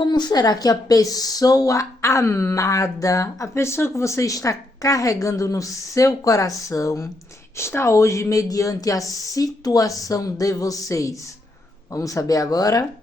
Como será que a pessoa amada, a pessoa que você está carregando no seu coração, está hoje mediante a situação de vocês? Vamos saber agora?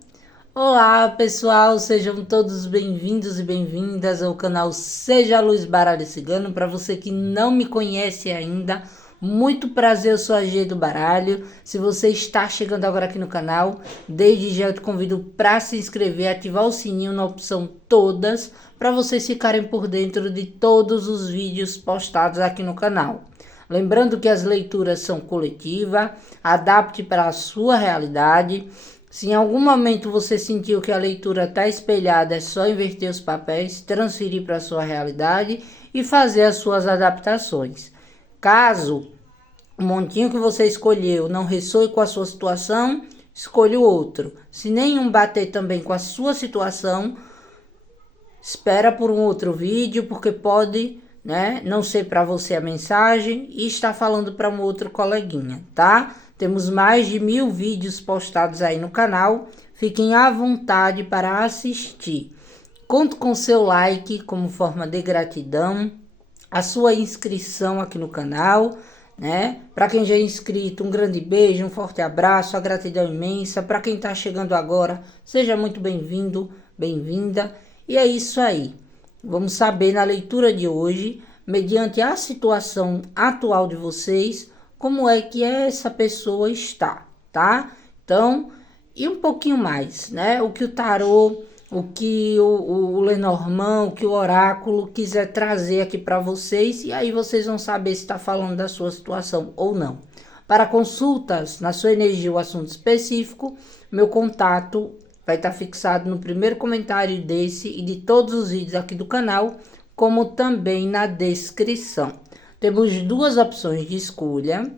Olá pessoal, sejam todos bem-vindos e bem-vindas ao canal Seja a Luz Baralho Cigano. Para você que não me conhece ainda, muito prazer, eu sou a G do Baralho. Se você está chegando agora aqui no canal, desde já eu te convido para se inscrever, ativar o sininho na opção todas, para vocês ficarem por dentro de todos os vídeos postados aqui no canal. Lembrando que as leituras são coletivas, adapte para a sua realidade. Se em algum momento você sentiu que a leitura está espelhada, é só inverter os papéis, transferir para a sua realidade e fazer as suas adaptações. Caso o montinho que você escolheu não ressoe com a sua situação, escolha o outro. Se nenhum bater também com a sua situação, espera por um outro vídeo, porque pode, não ser para você a mensagem e estar falando para um outro coleguinha, tá? Temos mais de 1000 vídeos postados aí no canal. Fiquem à vontade para assistir. Conto com seu like como forma de gratidão, a sua inscrição aqui no canal, Para quem já é inscrito, um grande beijo, um forte abraço, a gratidão imensa. Para quem está chegando agora, seja muito bem-vindo, bem-vinda. E é isso aí. Vamos saber na leitura de hoje, mediante a situação atual de vocês, como é que essa pessoa está, tá? Então, e um pouquinho mais, O que o tarô, o que o Lenormand, o que o oráculo quiser trazer aqui para vocês, e aí vocês vão saber se está falando da sua situação ou não. Para consultas na sua energia ou assunto específico, meu contato vai estar fixado no primeiro comentário desse e de todos os vídeos aqui do canal, como também na descrição. Temos duas opções de escolha.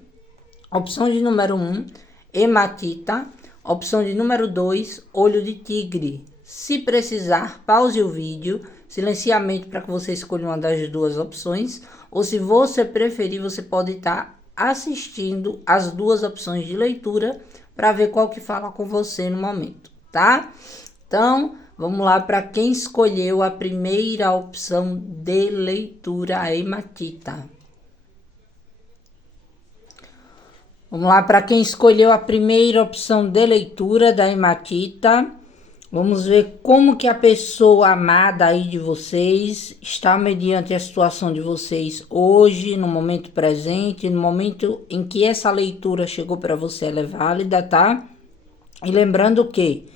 Opção de número 1, hematita. Opção de número 2, olho de tigre. Se precisar, pause o vídeo, silenciamento para que você escolha uma das duas opções. Ou se você preferir, você pode estar assistindo as duas opções de leitura para ver qual que fala com você no momento, tá? Então, vamos lá para quem escolheu a primeira opção de leitura, a hematita. Vamos lá para quem escolheu a primeira opção de leitura da hematita. Vamos ver como que a pessoa amada aí de vocês está mediante a situação de vocês hoje, no momento presente, no momento em que essa leitura chegou para você, ela é válida, tá? E lembrando que,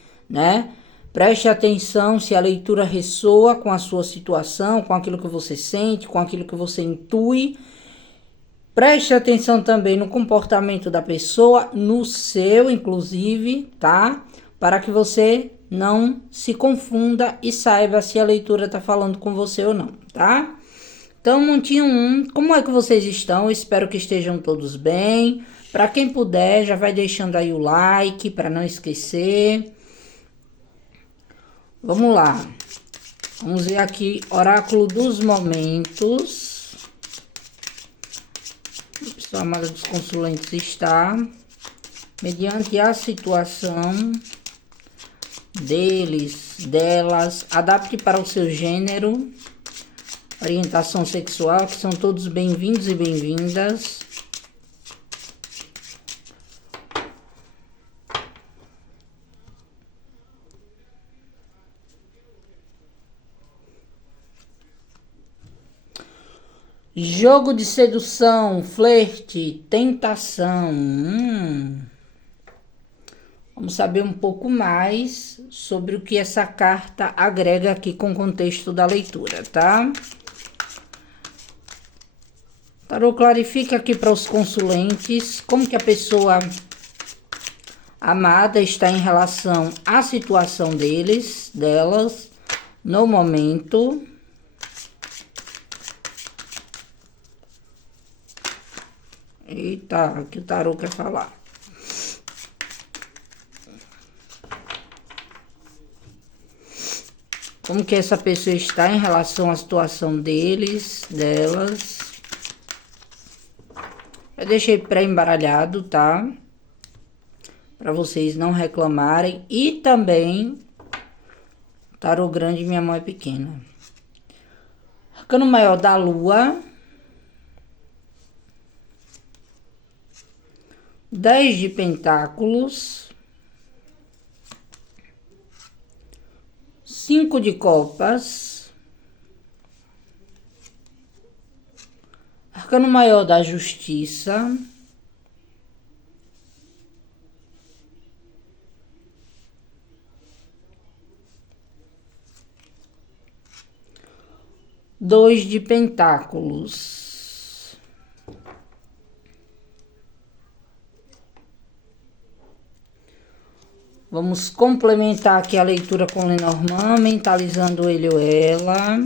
preste atenção se a leitura ressoa com a sua situação, com aquilo que você sente, com aquilo que você intui. Preste atenção também no comportamento da pessoa, no seu, inclusive, tá? Para que você não se confunda e saiba se a leitura tá falando com você ou não, tá? Então, montinho 1, como é que vocês estão? Espero que estejam todos bem. Para quem puder, já vai deixando aí o like, para não esquecer. Vamos lá. Vamos ver aqui, oráculo dos momentos. A pessoa amada dos consulentes está mediante a situação deles, delas, adapte para o seu gênero, orientação sexual, que são todos bem-vindos e bem-vindas. Jogo de sedução, flerte, tentação. Vamos saber um pouco mais sobre o que essa carta agrega aqui com o contexto da leitura, tá? O tarô clarifica aqui para os consulentes como que a pessoa amada está em relação à situação delas, no momento. Eita, o que o tarô quer falar? Como que essa pessoa está em relação à situação delas. Eu deixei pré-embaralhado, tá? Para vocês não reclamarem. E também Tarô grande, minha mão é pequena. Arcano maior da lua. 10 de pentáculos. 5 de copas. Arcano maior da justiça. Dois de pentáculos. Vamos complementar aqui a leitura com Lenormand, mentalizando ele ou ela.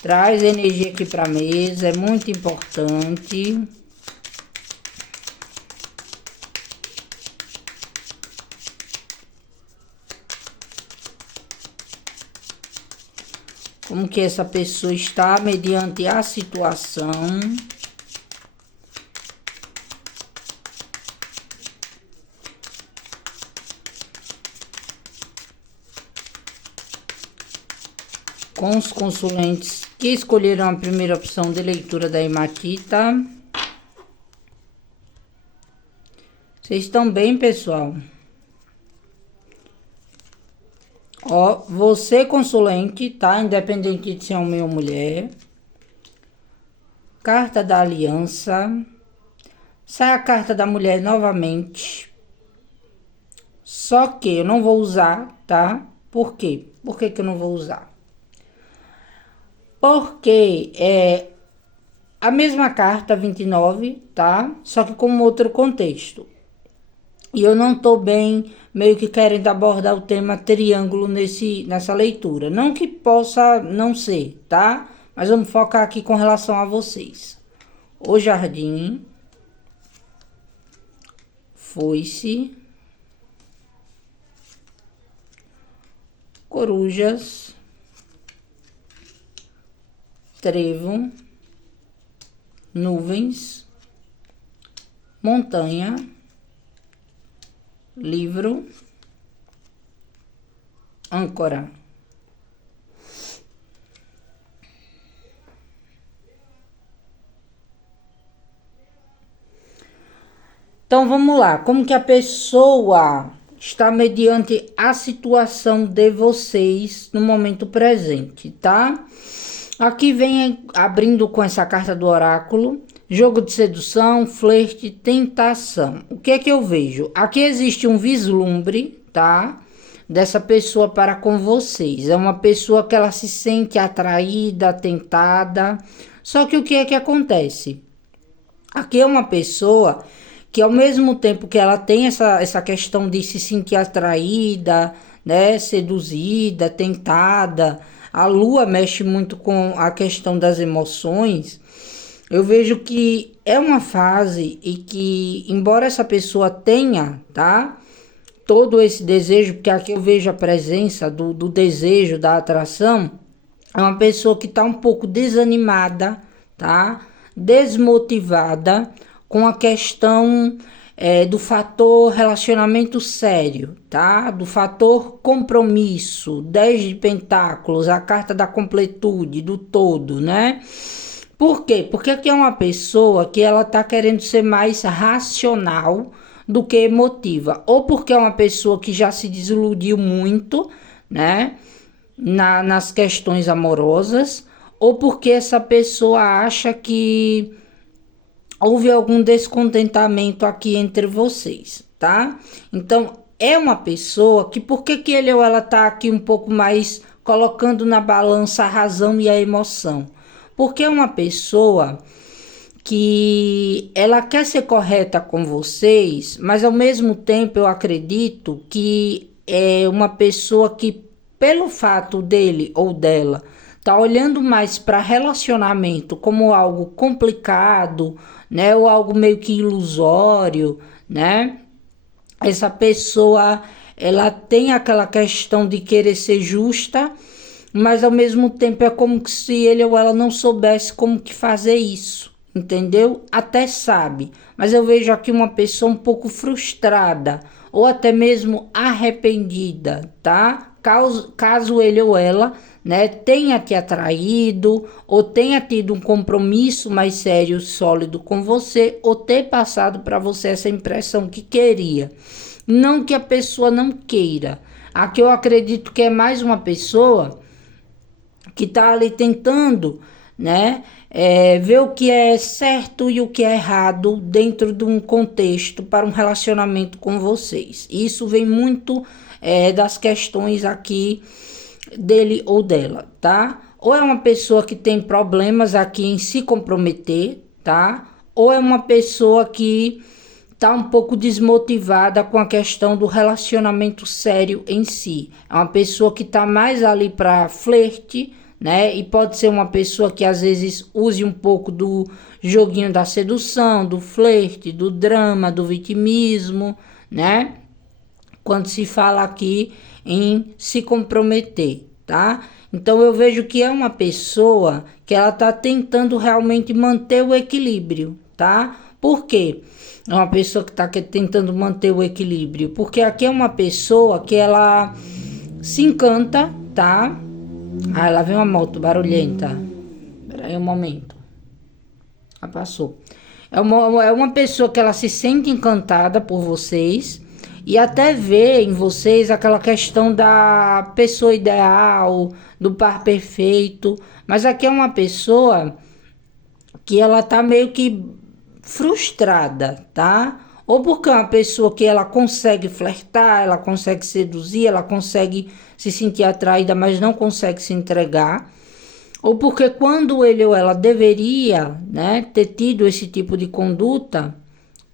Traz energia aqui para a mesa, é muito importante. Como que essa pessoa está mediante a situação. Com os consulentes que escolheram a primeira opção de leitura da hematita. Vocês estão bem, pessoal? Ó, você consulente, tá? Independente de ser homem ou mulher. Carta da aliança. Sai a carta da mulher novamente. Só que eu não vou usar, tá? Por quê? Por que que eu não vou usar? Porque é a mesma carta 29, tá? Só que com outro contexto. E eu não tô bem, meio que querendo abordar o tema triângulo nessa leitura. Não que possa não ser, tá? Mas vamos focar aqui com relação a vocês. O jardim. Foice. Corujas. Trevo. Nuvens. Montanha. Livro. Âncora. Então, vamos lá. Como que a pessoa está mediante a situação de vocês no momento presente, tá? Aqui vem abrindo com essa carta do oráculo. Jogo de sedução, flerte, tentação. O que é que eu vejo? Aqui existe um vislumbre, tá? Dessa pessoa para com vocês. É uma pessoa que ela se sente atraída, tentada. Só que o que é que acontece? Aqui é uma pessoa que ao mesmo tempo que ela tem essa questão de se sentir atraída, né? Seduzida, tentada. A lua mexe muito com a questão das emoções. Eu vejo que é uma fase e que, embora essa pessoa tenha, tá? Todo esse desejo, porque aqui eu vejo a presença do desejo, da atração, é uma pessoa que tá um pouco desanimada, tá? Desmotivada com a questão do fator relacionamento sério, tá? Do fator compromisso, 10 de pentáculos, a carta da completude, do todo, né? Por quê? Porque aqui é uma pessoa que ela tá querendo ser mais racional do que emotiva. Ou porque é uma pessoa que já se desiludiu muito, né? Nas questões amorosas. Ou porque essa pessoa acha que houve algum descontentamento aqui entre vocês, tá? Então, é uma pessoa que, por que ele ou ela tá aqui um pouco mais colocando na balança a razão e a emoção? Porque é uma pessoa que ela quer ser correta com vocês, mas ao mesmo tempo eu acredito que é uma pessoa que, pelo fato dele ou dela, tá olhando mais para relacionamento como algo complicado, né, ou algo meio que ilusório, né? Essa pessoa, ela tem aquela questão de querer ser justa, mas ao mesmo tempo é como se ele ou ela não soubesse como que fazer isso, entendeu? Até sabe, mas eu vejo aqui uma pessoa um pouco frustrada, ou até mesmo arrependida, tá? Caso ele ou ela, né, tenha te atraído ou tenha tido um compromisso mais sério, sólido com você, ou ter passado para você essa impressão que queria. Não que a pessoa não queira. Aqui eu acredito que é mais uma pessoa que está ali tentando, né, ver o que é certo e o que é errado dentro de um contexto para um relacionamento com vocês. Isso vem muito das questões aqui dele ou dela, tá? Ou é uma pessoa que tem problemas aqui em se comprometer, tá? Ou é uma pessoa que tá um pouco desmotivada com a questão do relacionamento sério em si. É uma pessoa que tá mais ali para flerte, né? E pode ser uma pessoa que às vezes use um pouco do joguinho da sedução, do flerte, do drama, do vitimismo, né? Quando se fala aqui em se comprometer, tá? Então eu vejo que é uma pessoa que ela tá tentando realmente manter o equilíbrio, tá? Por quê? É uma pessoa que está tentando manter o equilíbrio, porque aqui é uma pessoa que ela se encanta, tá? Ah, lá vem uma moto barulhenta. Espera aí um momento. Ah, passou. É uma pessoa que ela se sente encantada por vocês e até vê em vocês aquela questão da pessoa ideal, do par perfeito. Mas aqui é uma pessoa que ela tá meio que frustrada, tá? Ou porque é uma pessoa que ela consegue flertar, ela consegue seduzir, ela consegue se sentir atraída, mas não consegue se entregar. Ou porque quando ele ou ela deveria, né, ter tido esse tipo de conduta,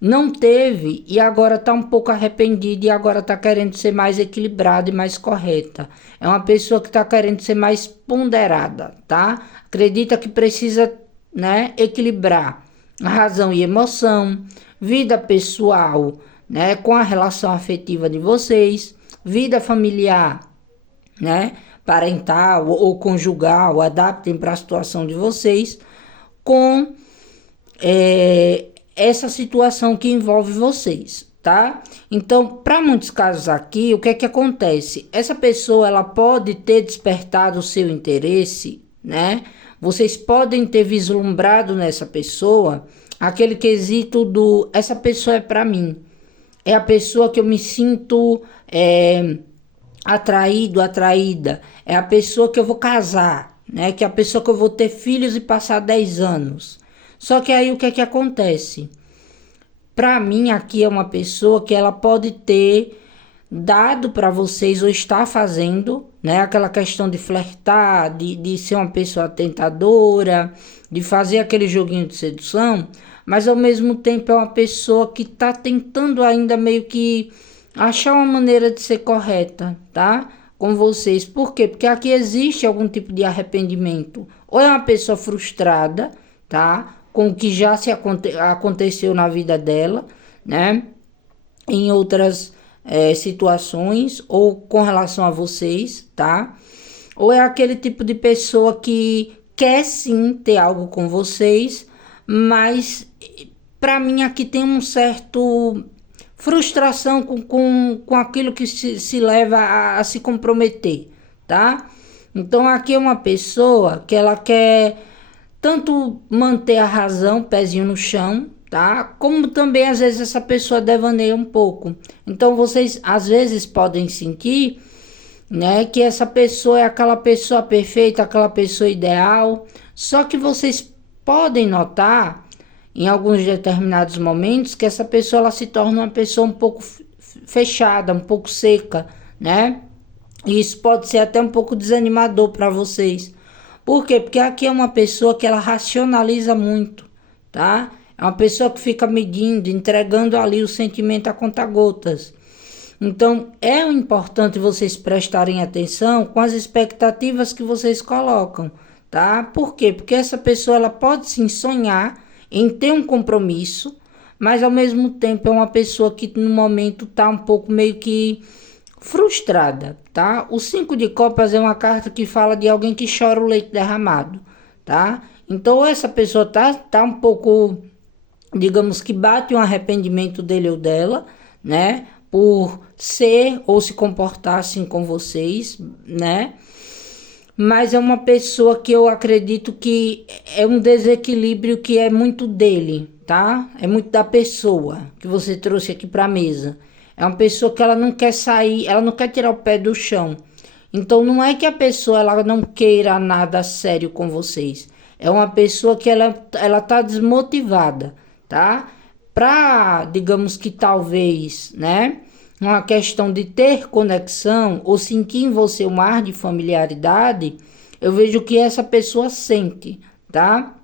não teve e agora está um pouco arrependida e agora está querendo ser mais equilibrada e mais correta. É uma pessoa que está querendo ser mais ponderada, tá? Acredita que precisa, né, equilibrar razão e emoção, vida pessoal, né, com a relação afetiva de vocês, vida familiar, né, parental ou conjugal, adaptem para a situação de vocês, com essa situação que envolve vocês, tá? Então, para muitos casos aqui, o que é que acontece? Essa pessoa, ela pode ter despertado o seu interesse, né? Vocês podem ter vislumbrado nessa pessoa aquele quesito do essa pessoa é para mim. É a pessoa que eu me sinto atraído, atraída. É a pessoa que eu vou casar, né? Que é a pessoa que eu vou ter filhos e passar 10 anos. Só que aí o que é que acontece? Para mim aqui é uma pessoa que ela pode ter dado para vocês ou está fazendo, né? Aquela questão de flertar, de ser uma pessoa tentadora, de fazer aquele joguinho de sedução, mas ao mesmo tempo é uma pessoa que está tentando ainda meio que achar uma maneira de ser correta, tá? Com vocês. Por quê? Porque aqui existe algum tipo de arrependimento. Ou é uma pessoa frustrada, tá? Com o que já aconteceu na vida dela, né? Em outras situações ou com relação a vocês, tá? Ou é aquele tipo de pessoa que quer sim ter algo com vocês, mas para mim aqui tem um certo frustração com aquilo que se leva a se comprometer, tá? Então aqui é uma pessoa que ela quer tanto manter a razão, pezinho no chão, tá? Como também às vezes essa pessoa devaneia um pouco. Então vocês às vezes podem sentir, né, que essa pessoa é aquela pessoa perfeita, aquela pessoa ideal. Só que vocês podem notar em alguns determinados momentos que essa pessoa ela se torna uma pessoa um pouco fechada, um pouco seca, né? E isso pode ser até um pouco desanimador para vocês. Por quê? Porque aqui é uma pessoa que ela racionaliza muito, tá? É uma pessoa que fica medindo, entregando ali o sentimento a conta-gotas. Então, é importante vocês prestarem atenção com as expectativas que vocês colocam, tá? Por quê? Porque essa pessoa ela pode sim sonhar em ter um compromisso, mas ao mesmo tempo é uma pessoa que no momento tá um pouco meio que frustrada, tá? O 5 de copas é uma carta que fala de alguém que chora o leite derramado, tá? Então essa pessoa tá um pouco, digamos que bate um arrependimento dele ou dela, né? por ser ou se comportar assim com vocês, né? Mas é uma pessoa que eu acredito que é um desequilíbrio que é muito dele, tá? É muito da pessoa que você trouxe aqui para a mesa. É uma pessoa que ela não quer sair, ela não quer tirar o pé do chão. Então não é que a pessoa ela não queira nada sério com vocês. É uma pessoa que ela tá desmotivada, tá? Pra, digamos que talvez, né? Uma questão de ter conexão ou sentir em você um ar de familiaridade, eu vejo que essa pessoa sente, tá?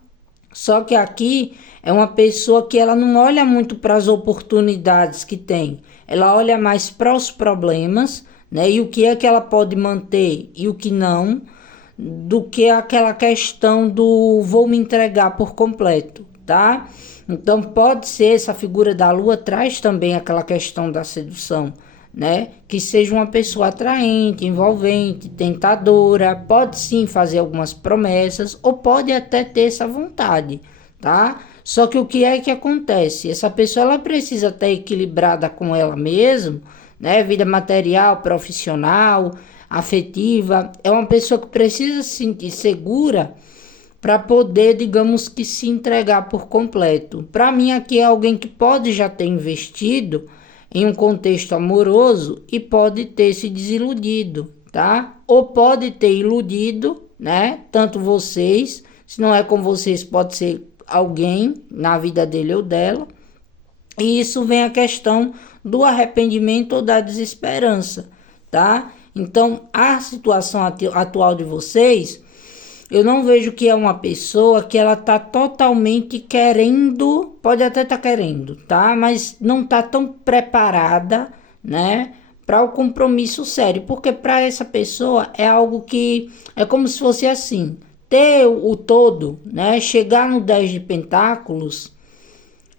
Só que aqui é uma pessoa que ela não olha muito para as oportunidades que tem, ela olha mais para os problemas, né? E o que é que ela pode manter e o que não, do que aquela questão do vou me entregar por completo, tá? Então pode ser essa figura da lua traz também aquela questão da sedução, né? Que seja uma pessoa atraente, envolvente, tentadora, pode sim fazer algumas promessas ou pode até ter essa vontade, tá? Só que o que é que acontece? Essa pessoa ela precisa estar equilibrada com ela mesma, né? Vida material, profissional, afetiva. É uma pessoa que precisa se sentir segura para poder, digamos que, se entregar por completo. Para mim, aqui é alguém que pode já ter investido em um contexto amoroso e pode ter se desiludido, tá? Ou pode ter iludido, né? Tanto vocês, se não é com vocês, pode ser alguém na vida dele ou dela. E isso vem a questão do arrependimento ou da desesperança, tá? Então, a situação atual de vocês, eu não vejo que é uma pessoa que ela tá totalmente querendo, pode até estar querendo, tá? Mas não tá tão preparada, né? Para o compromisso sério, porque para essa pessoa é algo que é como se fosse assim, ter o todo, né? Chegar no 10 de pentáculos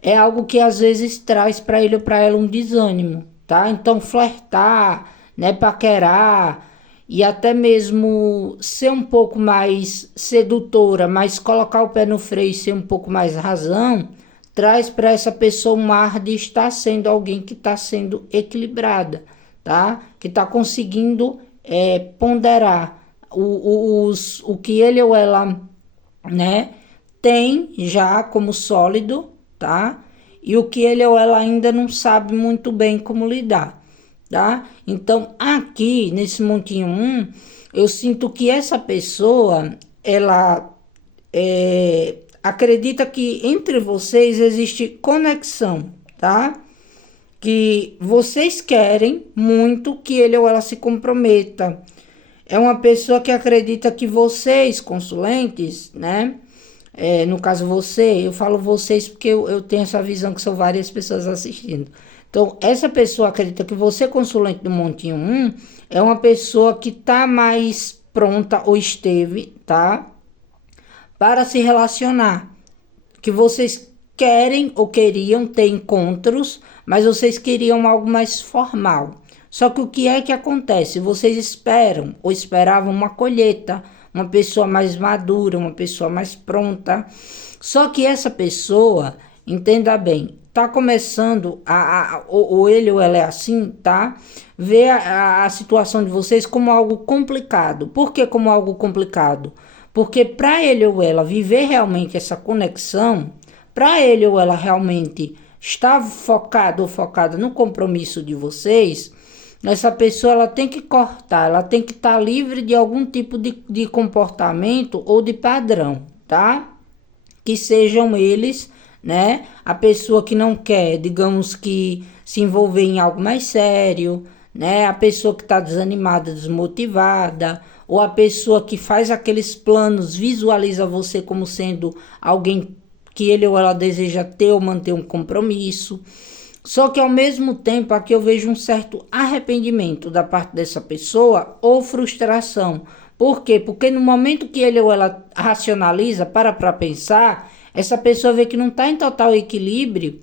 é algo que às vezes traz para ele ou para ela um desânimo, tá? Então flertar, né, paquerar e até mesmo ser um pouco mais sedutora, mas colocar o pé no freio e ser um pouco mais razão, traz para essa pessoa um ar de estar sendo alguém que está sendo equilibrada, tá? Que está conseguindo ponderar o que ele ou ela, né, tem já como sólido, tá? E o que ele ou ela ainda não sabe muito bem como lidar, tá? Então, aqui nesse montinho 1, eu sinto que essa pessoa, ela acredita que entre vocês existe conexão, tá? Que vocês querem muito que ele ou ela se comprometa. É uma pessoa que acredita que vocês, consulentes, né? No caso você, eu falo vocês porque eu tenho essa visão que são várias pessoas assistindo. Então, essa pessoa acredita que você, consulente do Montinho 1, é uma pessoa que está mais pronta ou esteve, tá? Para se relacionar. Que vocês querem ou queriam ter encontros, mas vocês queriam algo mais formal. Só que o que é que acontece? Vocês esperam ou esperavam uma colheita, uma pessoa mais madura, uma pessoa mais pronta. Só que essa pessoa, entenda bem, tá começando ou ele ou ela é assim, tá? Vê a situação de vocês como algo complicado. Por que como algo complicado? Porque para ele ou ela viver realmente essa conexão, para ele ou ela realmente estar focado ou focada no compromisso de vocês, essa pessoa ela tem que cortar, ela tem que estar livre de algum tipo de comportamento ou de padrão, tá? Que sejam eles, né? A pessoa que não quer, digamos que se envolver em algo mais sério, né? A pessoa que está desanimada, desmotivada, ou a pessoa que faz aqueles planos, visualiza você como sendo alguém que ele ou ela deseja ter ou manter um compromisso. Só que ao mesmo tempo aqui eu vejo um certo arrependimento da parte dessa pessoa ou frustração. Por quê? Porque no momento que ele ou ela racionaliza, para pensar, essa pessoa vê que não está em total equilíbrio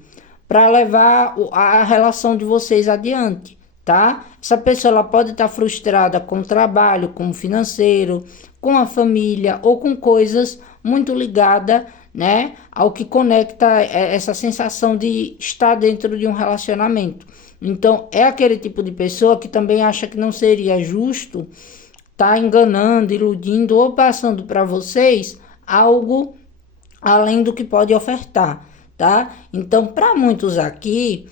para levar a relação de vocês adiante, tá? Essa pessoa ela pode estar frustrada com o trabalho, com o financeiro, com a família ou com coisas muito ligadas, né, ao que conecta essa sensação de estar dentro de um relacionamento. Então, é aquele tipo de pessoa que também acha que não seria justo tá enganando, iludindo ou passando para vocês algo além do que pode ofertar, tá? Então, para muitos aqui,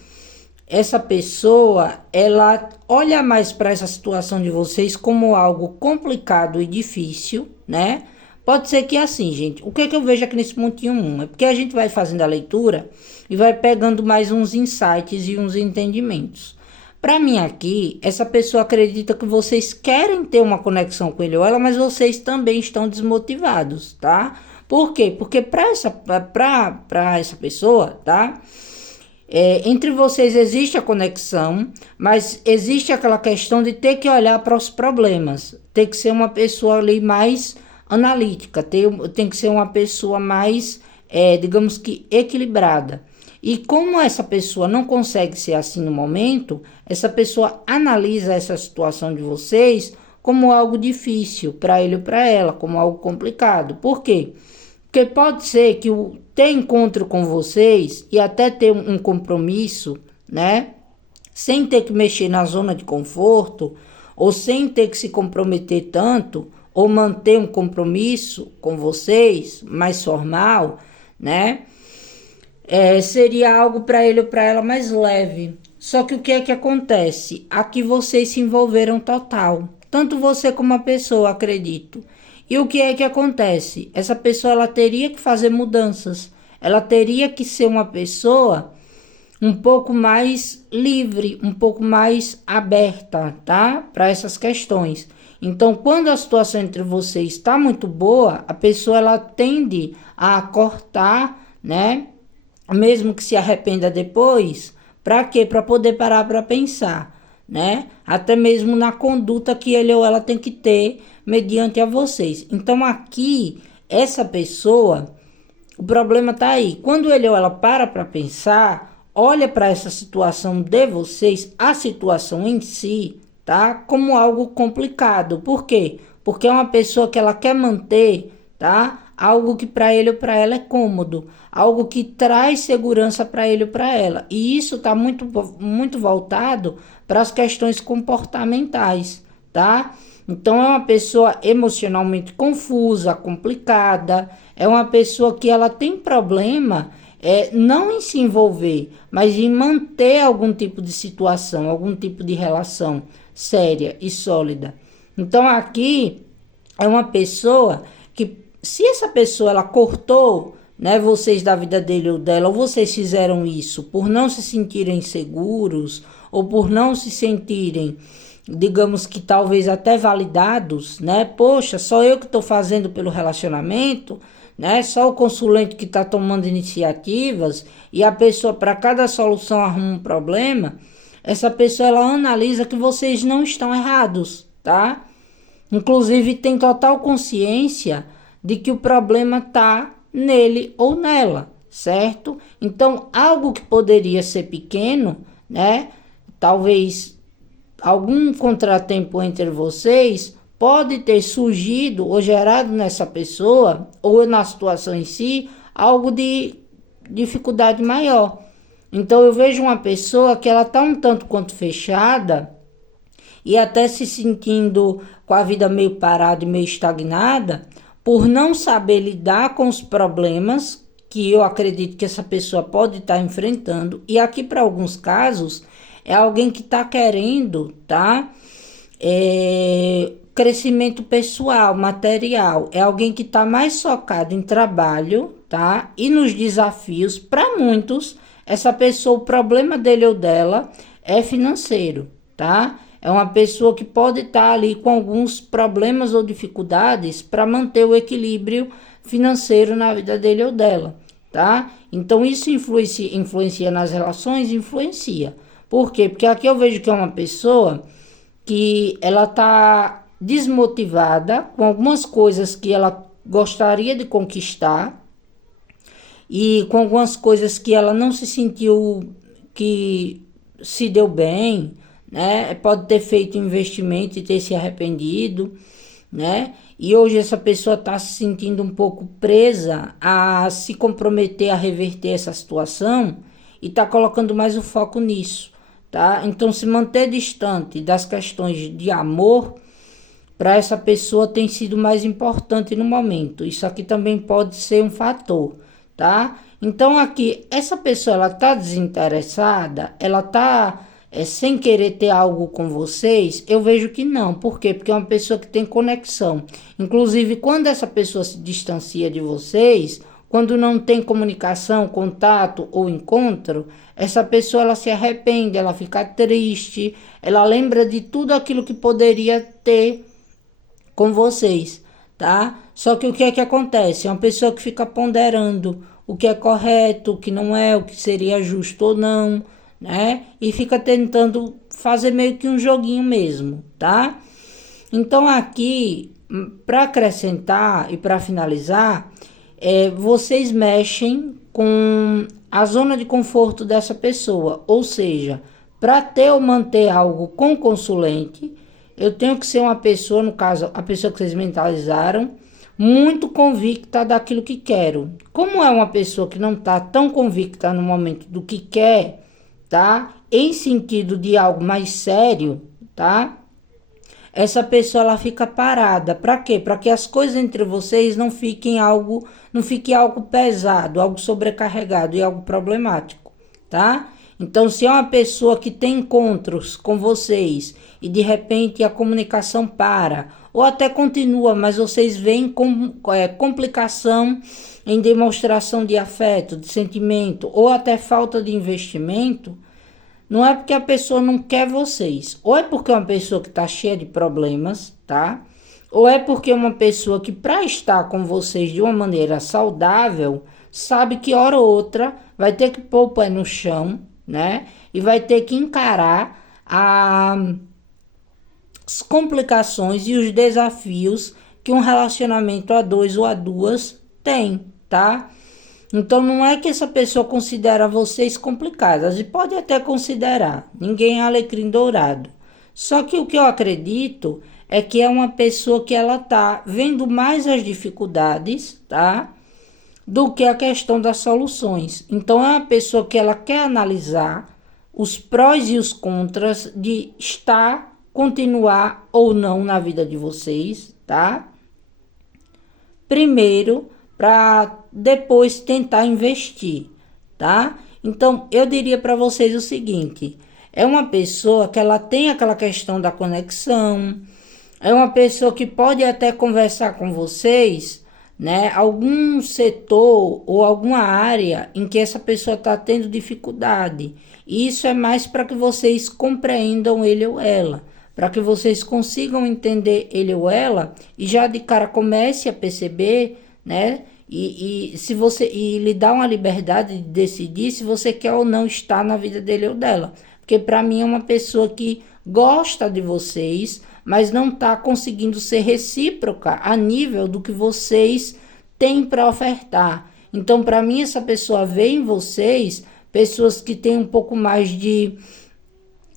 essa pessoa, ela olha mais para essa situação de vocês como algo complicado e difícil, né? Pode ser que assim, gente, o que é que eu vejo aqui nesse pontinho 1? É porque a gente vai fazendo a leitura e vai pegando mais uns insights e uns entendimentos. Para mim aqui, essa pessoa acredita que vocês querem ter uma conexão com ele ou ela, mas vocês também estão desmotivados, tá? Por quê? Porque para essa pessoa, tá? Entre vocês existe a conexão, mas existe aquela questão de ter que olhar para os problemas, ter que ser uma pessoa ali mais analítica, tem que ser uma pessoa mais, digamos que, equilibrada. E como essa pessoa não consegue ser assim no momento, essa pessoa analisa essa situação de vocês como algo difícil para ele ou para ela, como algo complicado. Por quê? Porque pode ser que ter encontro com vocês e até ter um compromisso, né? Sem ter que mexer na zona de conforto, ou sem ter que se comprometer tanto, ou manter um compromisso com vocês mais formal, né? Seria algo para ele ou para ela mais leve. Só que o que é que acontece? Aqui vocês se envolveram total. Tanto você como a pessoa, acredito. E o que é que acontece? Essa pessoa ela teria que fazer mudanças. Ela teria que ser uma pessoa um pouco mais livre, um pouco mais aberta, tá? Para essas questões. Então, quando a situação entre vocês está muito boa, a pessoa ela tende a cortar, né? Mesmo que se arrependa depois, para quê? Para poder parar para pensar, né? Até mesmo na conduta que ele ou ela tem que ter mediante a vocês. Então aqui, essa pessoa, o problema tá aí. Quando ele ou ela para pensar, olha para essa situação de vocês, a situação em si, tá? Como algo complicado. Por quê? Porque é uma pessoa que ela quer manter, tá? Algo que para ele ou para ela é cômodo, algo que traz segurança para ele ou para ela. E isso está muito voltado para as questões comportamentais, tá? Então é uma pessoa emocionalmente confusa, complicada, é uma pessoa que ela tem problema não em se envolver, mas em manter algum tipo de situação, algum tipo de relação séria e sólida. Então aqui é uma pessoa que, se essa pessoa ela cortou, né, vocês da vida dele ou dela, ou vocês fizeram isso por não se sentirem seguros ou por não se sentirem, digamos que talvez até validados, né? Poxa, só eu que estou fazendo pelo relacionamento, né? Só o consulente que está tomando iniciativas e a pessoa para cada solução arruma um problema. Essa pessoa ela analisa que vocês não estão errados, tá? Inclusive tem total consciência de que o problema está nele ou nela, certo? Então, algo que poderia ser pequeno, né? Talvez algum contratempo entre vocês pode ter surgido ou gerado nessa pessoa ou na situação em si algo de dificuldade maior. Então, eu vejo uma pessoa que ela está um tanto quanto fechada e até se sentindo com a vida meio parada e meio estagnada, por não saber lidar com os problemas que eu acredito que essa pessoa pode estar enfrentando. E aqui, para alguns casos, é alguém que está querendo, tá? Crescimento pessoal, material. É alguém que está mais focado em trabalho, tá? E nos desafios. Para muitos, essa pessoa, o problema dele ou dela é financeiro, tá? É uma pessoa que pode estar ali com alguns problemas ou dificuldades para manter o equilíbrio financeiro na vida dele ou dela, tá? Então isso influencia nas relações? Influencia. Por quê? Porque aqui eu vejo que é uma pessoa que ela está desmotivada com algumas coisas que ela gostaria de conquistar e com algumas coisas que ela não se sentiu que se deu bem, né? Pode ter feito investimento e ter se arrependido, né? E hoje essa pessoa está se sentindo um pouco presa a se comprometer a reverter essa situação e está colocando mais o foco nisso, tá? Então, se manter distante das questões de amor, para essa pessoa tem sido mais importante no momento. Isso aqui também pode ser um fator, tá? Então, aqui, essa pessoa, ela tá desinteressada, ela tá sem querer ter algo com vocês? Eu vejo que não. Por quê? Porque é uma pessoa que tem conexão. Inclusive, quando essa pessoa se distancia de vocês, quando não tem comunicação, contato ou encontro, essa pessoa ela se arrepende, ela fica triste, ela lembra de tudo aquilo que poderia ter com vocês, tá? Só que o que é que acontece? É uma pessoa que fica ponderando o que é correto, o que não é, o que seria justo ou não, né? E fica tentando fazer meio que um joguinho mesmo, tá? Então aqui, para acrescentar e para finalizar, vocês mexem com a zona de conforto dessa pessoa, ou seja, para ter ou manter algo com consulente, eu tenho que ser uma pessoa, no caso, a pessoa que vocês mentalizaram, muito convicta daquilo que quero. Como é uma pessoa que não está tão convicta no momento do que quer, tá? Em sentido de algo mais sério, tá? Essa pessoa ela fica parada. Para quê? Para que as coisas entre vocês não fique algo pesado, algo sobrecarregado e algo problemático, tá? Então, se é uma pessoa que tem encontros com vocês e de repente a comunicação para, ou até continua, mas vocês veem complicação em demonstração de afeto, de sentimento, ou até falta de investimento, não é porque a pessoa não quer vocês, ou é porque é uma pessoa que está cheia de problemas, tá? Ou é porque é uma pessoa que, para estar com vocês de uma maneira saudável, sabe que hora ou outra vai ter que pôr o pé no chão, né? E vai ter que encarar as complicações e os desafios que um relacionamento a dois ou a duas tem, tá? Então não é que essa pessoa considera vocês complicadas, e pode até considerar, ninguém é alecrim dourado. Só que o que eu acredito é que é uma pessoa que ela tá vendo mais as dificuldades, tá? Do que a questão das soluções. Então é uma pessoa que ela quer analisar os prós e os contras de estar, continuar ou não na vida de vocês, tá? Primeiro, para depois tentar investir, tá? Então, eu diria para vocês o seguinte, é uma pessoa que ela tem aquela questão da conexão, é uma pessoa que pode até conversar com vocês, né? Algum setor ou alguma área em que essa pessoa está tendo dificuldade. E isso é mais para que vocês compreendam ele ou ela, para que vocês consigam entender ele ou ela e já de cara comece a perceber, né? E se você lhe dá uma liberdade de decidir se você quer ou não estar na vida dele ou dela. Porque para mim é uma pessoa que gosta de vocês, mas não está conseguindo ser recíproca a nível do que vocês têm para ofertar. Então, para mim, essa pessoa vê em vocês pessoas que têm um pouco mais de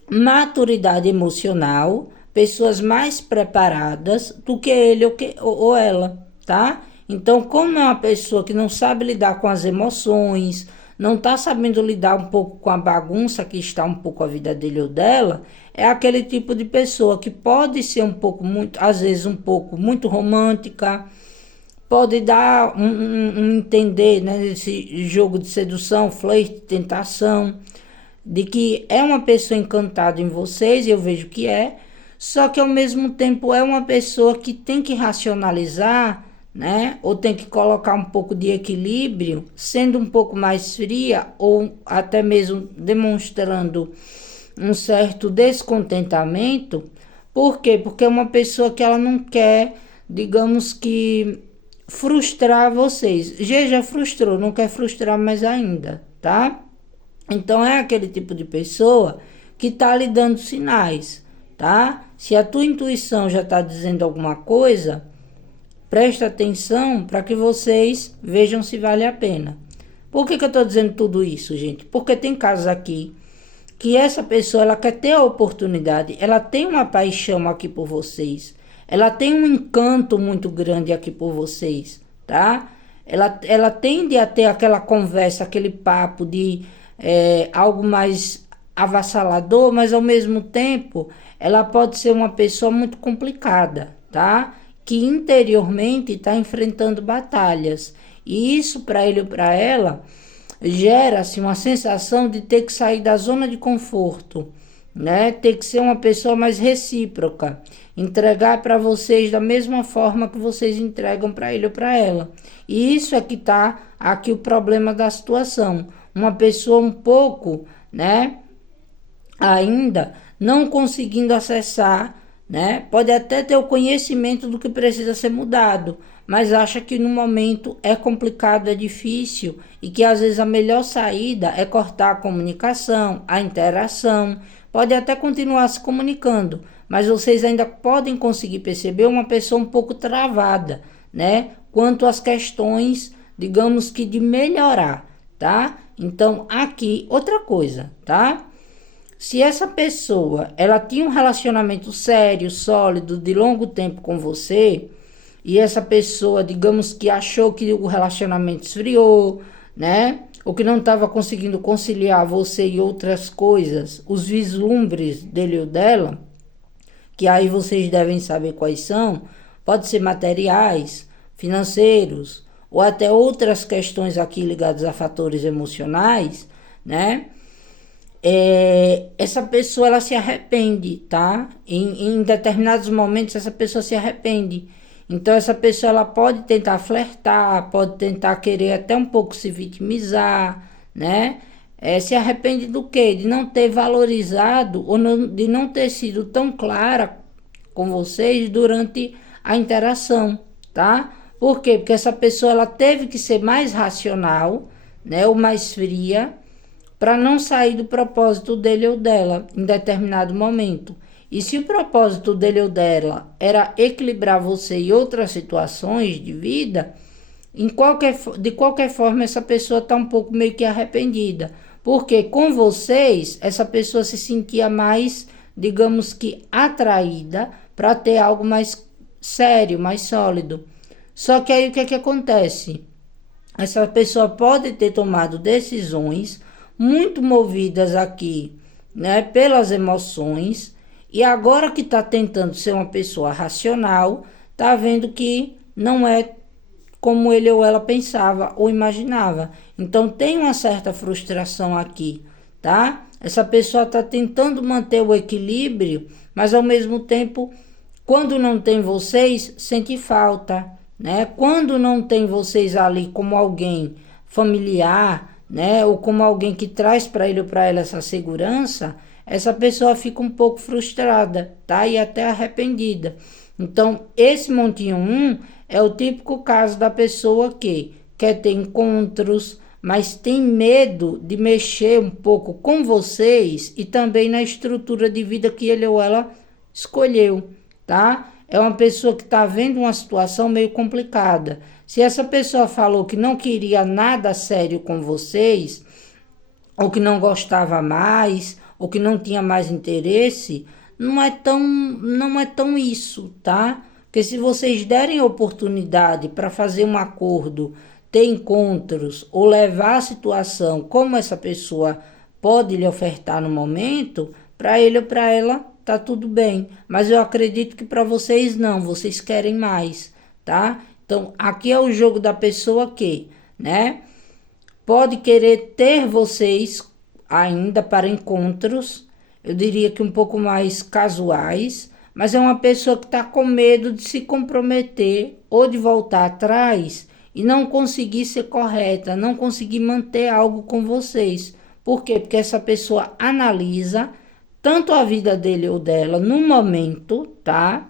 maturidade emocional, pessoas mais preparadas do que ele ou ela, tá? Então, como é uma pessoa que não sabe lidar com as emoções, não está sabendo lidar um pouco com a bagunça que está um pouco a vida dele ou dela, é aquele tipo de pessoa que pode ser um pouco, muito, às vezes um pouco muito romântica, pode dar um entender, né, esse jogo de sedução, flerte, tentação, de que é uma pessoa encantada em vocês, eu vejo que é, só que ao mesmo tempo é uma pessoa que tem que racionalizar, né? Ou tem que colocar um pouco de equilíbrio, sendo um pouco mais fria ou até mesmo demonstrando um certo descontentamento. Por quê? Porque é uma pessoa que ela não quer, digamos que, frustrar vocês. Já frustrou, não quer frustrar mais ainda, tá? Então é aquele tipo de pessoa que tá lhe dando sinais, tá? Se a tua intuição já tá dizendo alguma coisa, presta atenção para que vocês vejam se vale a pena. Por que eu estou dizendo tudo isso, gente? Porque tem casos aqui que essa pessoa ela quer ter a oportunidade, ela tem uma paixão aqui por vocês, ela tem um encanto muito grande aqui por vocês, tá? Ela tende a ter aquela conversa, aquele papo de algo mais avassalador, mas ao mesmo tempo ela pode ser uma pessoa muito complicada, tá? Que interiormente está enfrentando batalhas. E isso para ele ou para ela gera-se uma sensação de ter que sair da zona de conforto, né? Ter que ser uma pessoa mais recíproca, entregar para vocês da mesma forma que vocês entregam para ele ou para ela. E isso é que está aqui o problema da situação. Uma pessoa um pouco, né, ainda não conseguindo acessar, né? Pode até ter o conhecimento do que precisa ser mudado, mas acha que no momento é complicado, é difícil e que às vezes a melhor saída é cortar a comunicação, a interação. Pode até continuar se comunicando, mas vocês ainda podem conseguir perceber uma pessoa um pouco travada, né? Quanto às questões, digamos que de melhorar, tá? Então, aqui outra coisa, tá? Se essa pessoa, ela tinha um relacionamento sério, sólido, de longo tempo com você, e essa pessoa, digamos que achou que o relacionamento esfriou, né? Ou que não estava conseguindo conciliar você e outras coisas, os vislumbres dele ou dela, que aí vocês devem saber quais são, pode ser materiais, financeiros, ou até outras questões aqui ligadas a fatores emocionais, né? Essa pessoa ela se arrepende, tá? Em determinados momentos essa pessoa se arrepende. Então essa pessoa ela pode tentar flertar, pode tentar querer até um pouco se vitimizar, né? Se arrepende do quê? De não ter valorizado ou de não ter sido tão clara com vocês durante a interação, tá? Por quê? Porque essa pessoa ela teve que ser mais racional, né? Ou mais fria, para não sair do propósito dele ou dela em determinado momento. E se o propósito dele ou dela era equilibrar você em outras situações de vida, de qualquer forma essa pessoa está um pouco meio que arrependida. Porque com vocês, essa pessoa se sentia mais, digamos que, atraída para ter algo mais sério, mais sólido. Só que aí o que é que acontece? Essa pessoa pode ter tomado decisões muito movidas aqui, né, pelas emoções, e agora que está tentando ser uma pessoa racional, está vendo que não é como ele ou ela pensava ou imaginava. Então tem uma certa frustração aqui, tá? Essa pessoa está tentando manter o equilíbrio, mas ao mesmo tempo, quando não tem vocês, sente falta, né? Quando não tem vocês ali como alguém familiar, né? Ou como alguém que traz para ele ou para ela essa segurança, essa pessoa fica um pouco frustrada, tá? E até arrependida. Então, esse montinho 1 é o típico caso da pessoa que quer ter encontros, mas tem medo de mexer um pouco com vocês e também na estrutura de vida que ele ou ela escolheu, tá? É uma pessoa que está vendo uma situação meio complicada. Se essa pessoa falou que não queria nada sério com vocês, ou que não gostava mais, ou que não tinha mais interesse, não é tão isso, tá? Porque se vocês derem oportunidade para fazer um acordo, ter encontros ou levar a situação como essa pessoa pode lhe ofertar no momento, para ele ou para ela tá tudo bem. Mas eu acredito que para vocês não, vocês querem mais, tá? Então, aqui é o jogo da pessoa que, né, pode querer ter vocês ainda para encontros, eu diria que um pouco mais casuais, mas é uma pessoa que está com medo de se comprometer ou de voltar atrás e não conseguir ser correta, não conseguir manter algo com vocês. Por quê? Porque essa pessoa analisa tanto a vida dele ou dela no momento, tá?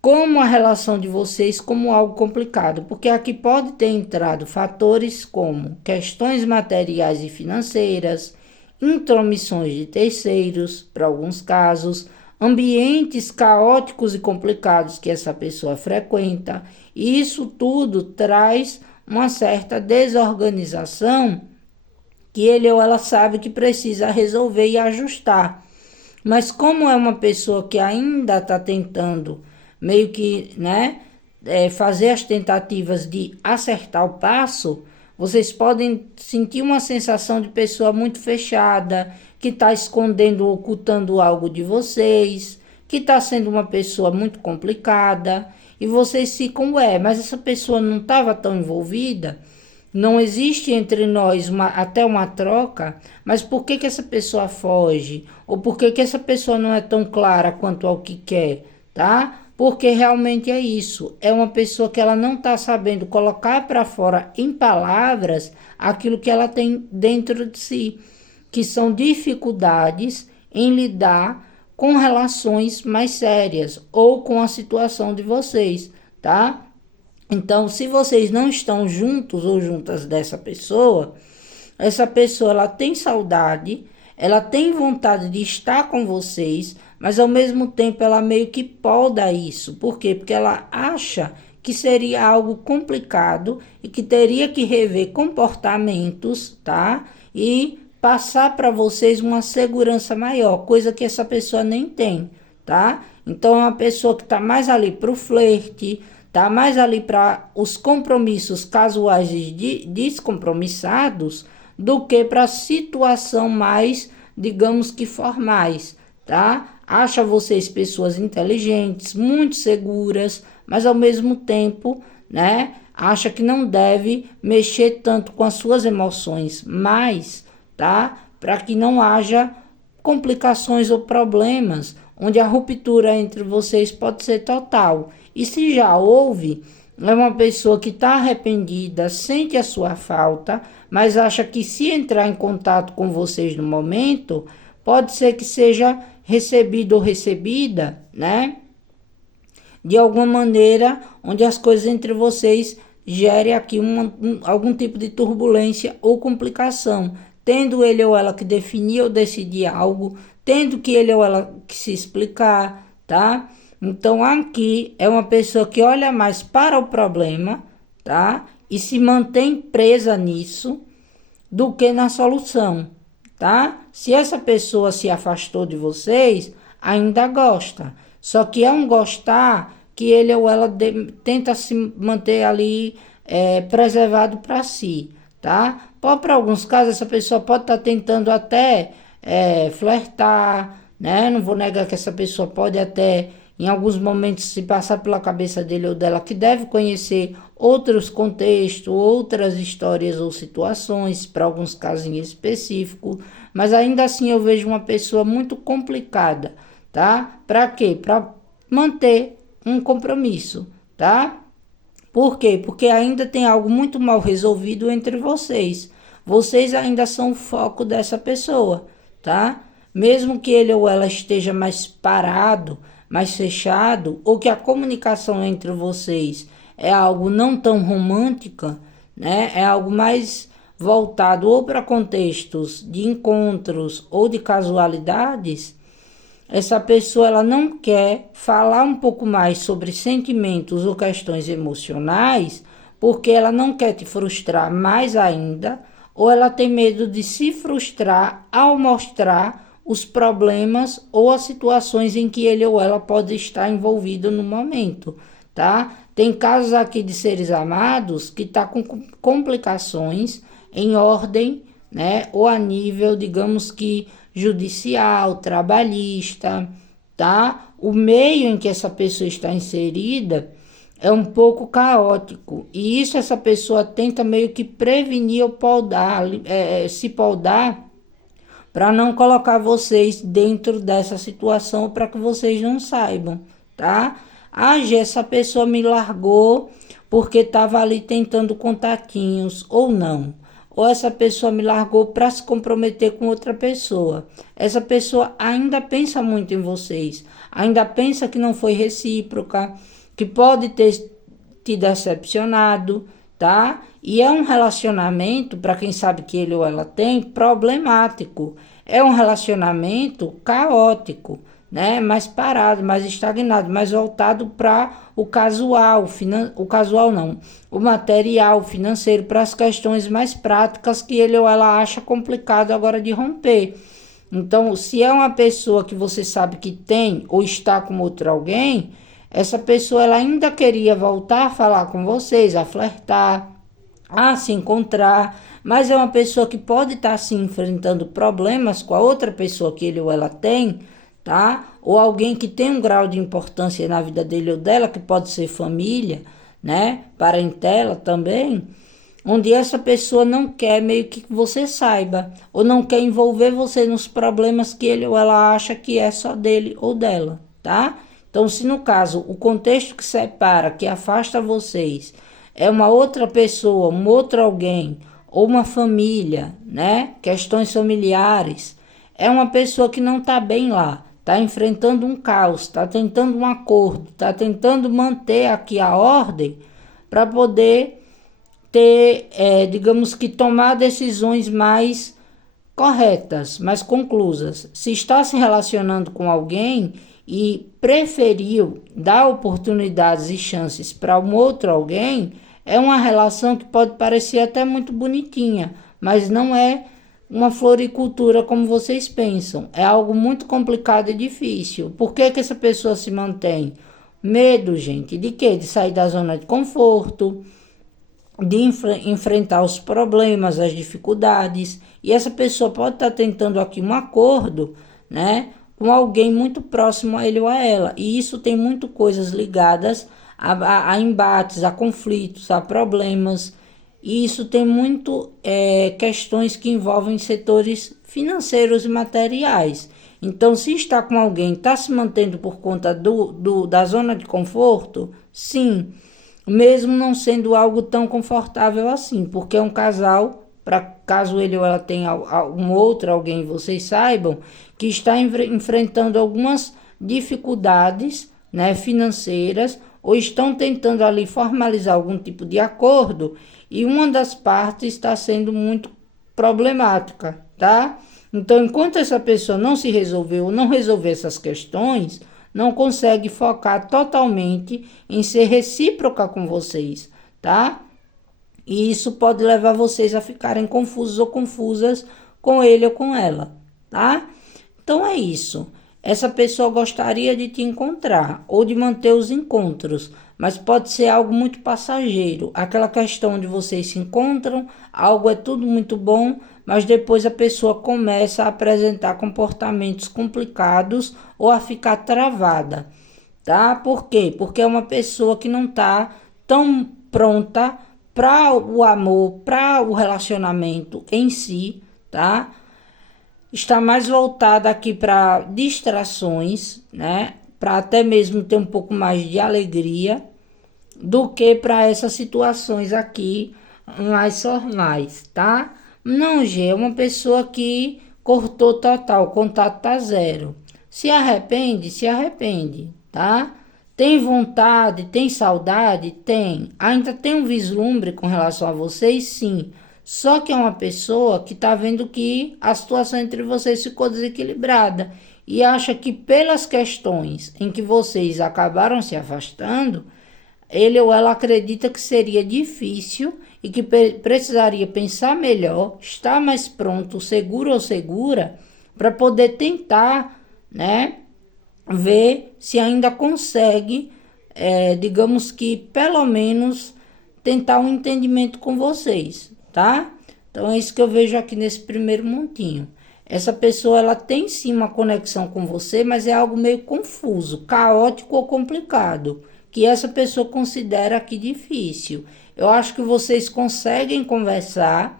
Como a relação de vocês como algo complicado, porque aqui pode ter entrado fatores como questões materiais e financeiras, intromissões de terceiros, para alguns casos, ambientes caóticos e complicados que essa pessoa frequenta, e isso tudo traz uma certa desorganização que ele ou ela sabe que precisa resolver e ajustar. Mas como é uma pessoa que ainda está tentando meio que, né, fazer as tentativas de acertar o passo, vocês podem sentir uma sensação de pessoa muito fechada, que está escondendo ou ocultando algo de vocês, que está sendo uma pessoa muito complicada, e vocês ficam, mas essa pessoa não estava tão envolvida, não existe entre nós até uma troca, mas por que essa pessoa foge? Ou por que essa pessoa não é tão clara quanto ao que quer, tá? Porque realmente é isso, é uma pessoa que ela não está sabendo colocar para fora em palavras aquilo que ela tem dentro de si, que são dificuldades em lidar com relações mais sérias ou com a situação de vocês, tá? Então, se vocês não estão juntos ou juntas dessa pessoa, essa pessoa ela tem saudade, ela tem vontade de estar com vocês, mas ao mesmo tempo ela meio que poda isso. Por quê? Porque ela acha que seria algo complicado e que teria que rever comportamentos, tá? E passar para vocês uma segurança maior, coisa que essa pessoa nem tem, tá? Então é uma pessoa que está mais ali para o flerte, tá mais ali para os compromissos casuais e descompromissados do que para a situação mais, digamos que formais, tá? Acha vocês pessoas inteligentes, muito seguras, mas ao mesmo tempo, né, acha que não deve mexer tanto com as suas emoções, mas, tá? Para que não haja complicações ou problemas, onde a ruptura entre vocês pode ser total. E se já houve, é uma pessoa que está arrependida, sente a sua falta, mas acha que se entrar em contato com vocês no momento, pode ser que seja recebido ou recebida, né? De alguma maneira, onde as coisas entre vocês gerem aqui algum tipo de turbulência ou complicação, tendo ele ou ela que definir ou decidir algo, tendo que ele ou ela que se explicar, tá? Então aqui é uma pessoa que olha mais para o problema, tá? E se mantém presa nisso do que na solução, tá? Se essa pessoa se afastou de vocês, ainda gosta. Só que é um gostar que ele ou ela tenta se manter ali preservado para si, tá? Para alguns casos, essa pessoa pode estar tentando até flertar, né? Não vou negar que essa pessoa pode até, em alguns momentos, se passar pela cabeça dele ou dela, que deve conhecer outros contextos, outras histórias ou situações, para alguns casos em específico, mas ainda assim eu vejo uma pessoa muito complicada, tá? Para quê? Para manter um compromisso, tá? Por quê? Porque ainda tem algo muito mal resolvido entre vocês. Vocês ainda são o foco dessa pessoa, tá? Mesmo que ele ou ela esteja mais parado, mais fechado, ou que a comunicação entre vocês é algo não tão romântica, né? É algo mais voltado ou para contextos de encontros ou de casualidades, essa pessoa ela não quer falar um pouco mais sobre sentimentos ou questões emocionais, porque ela não quer te frustrar mais ainda, ou ela tem medo de se frustrar ao mostrar os problemas ou as situações em que ele ou ela pode estar envolvido no momento, tá? Tem casos aqui de seres amados que tá com complicações em ordem, né? Ou a nível, digamos que judicial, trabalhista, tá? O meio em que essa pessoa está inserida é um pouco caótico, e isso essa pessoa tenta meio que prevenir ou podar, se podar, para não colocar vocês dentro dessa situação, para que vocês não saibam, tá? Essa pessoa me largou porque estava ali tentando contatinhos, ou não. Ou essa pessoa me largou para se comprometer com outra pessoa. Essa pessoa ainda pensa muito em vocês, ainda pensa que não foi recíproca, que pode ter te decepcionado, tá? E é um relacionamento, para quem sabe que ele ou ela tem, problemático. É um relacionamento caótico, né? Mais parado, mais estagnado, mais voltado para o casual, o material, financeiro, para as questões mais práticas que ele ou ela acha complicado agora de romper. Então, se é uma pessoa que você sabe que tem ou está com outro alguém, essa pessoa ela ainda queria voltar a falar com vocês, a flertar, a se encontrar, mas é uma pessoa que pode estar se enfrentando problemas com a outra pessoa que ele ou ela tem, tá? Ou alguém que tem um grau de importância na vida dele ou dela, que pode ser família, né? Parentela também, onde essa pessoa não quer meio que você saiba, ou não quer envolver você nos problemas que ele ou ela acha que é só dele ou dela, tá? Então, se no caso o contexto que separa, que afasta vocês, é uma outra pessoa, um outro alguém, ou uma família, né? Questões familiares, é uma pessoa que não está bem lá, está enfrentando um caos, está tentando um acordo, está tentando manter aqui a ordem para poder ter, digamos que, tomar decisões mais corretas, mais conclusas. Se está se relacionando com alguém e preferiu dar oportunidades e chances para um outro alguém, é uma relação que pode parecer até muito bonitinha, mas não é uma floricultura como vocês pensam. É algo muito complicado e difícil. Por que essa pessoa se mantém? Medo, gente, de quê? De sair da zona de conforto, de enfrentar os problemas, as dificuldades. E essa pessoa pode estar tentando aqui um acordo, né, com alguém muito próximo a ele ou a ela. E isso tem muito coisas ligadas a embates, a conflitos, a problemas. E isso tem muito questões que envolvem setores financeiros e materiais. Então, se está com alguém, está se mantendo por conta da zona de conforto, sim, mesmo não sendo algo tão confortável assim, porque é um casal, para caso ele ou ela tenha um outro alguém, vocês saibam, que está enfrentando algumas dificuldades, né, financeiras, ou estão tentando ali formalizar algum tipo de acordo, e uma das partes está sendo muito problemática, tá? Então, enquanto essa pessoa não se resolveu, não resolver essas questões, não consegue focar totalmente em ser recíproca com vocês, tá? E isso pode levar vocês a ficarem confusos ou confusas com ele ou com ela, tá? Então é isso. Essa pessoa gostaria de te encontrar ou de manter os encontros, mas pode ser algo muito passageiro. Aquela questão de vocês se encontram, algo é tudo muito bom, mas depois a pessoa começa a apresentar comportamentos complicados ou a ficar travada, tá? Por quê? Porque é uma pessoa que não está tão pronta para o amor, para o relacionamento em si, tá? Está mais voltada aqui para distrações, né? Para até mesmo ter um pouco mais de alegria do que para essas situações aqui mais formais, tá? Não, G, é uma pessoa que cortou total, o contato tá zero. Se arrepende, se arrepende, tá? Tem vontade, tem saudade? Tem. Ainda tem um vislumbre com relação a vocês? Sim. Só que é uma pessoa que está vendo que a situação entre vocês ficou desequilibrada e acha que pelas questões em que vocês acabaram se afastando, ele ou ela acredita que seria difícil e que precisaria pensar melhor, estar mais pronto, seguro ou segura, para poder tentar, né, ver se ainda consegue, digamos que pelo menos tentar um entendimento com vocês, tá? Então é isso que eu vejo aqui nesse primeiro montinho. Essa pessoa, ela tem sim uma conexão com você, mas é algo meio confuso, caótico ou complicado, que essa pessoa considera aqui difícil. Eu acho que vocês conseguem conversar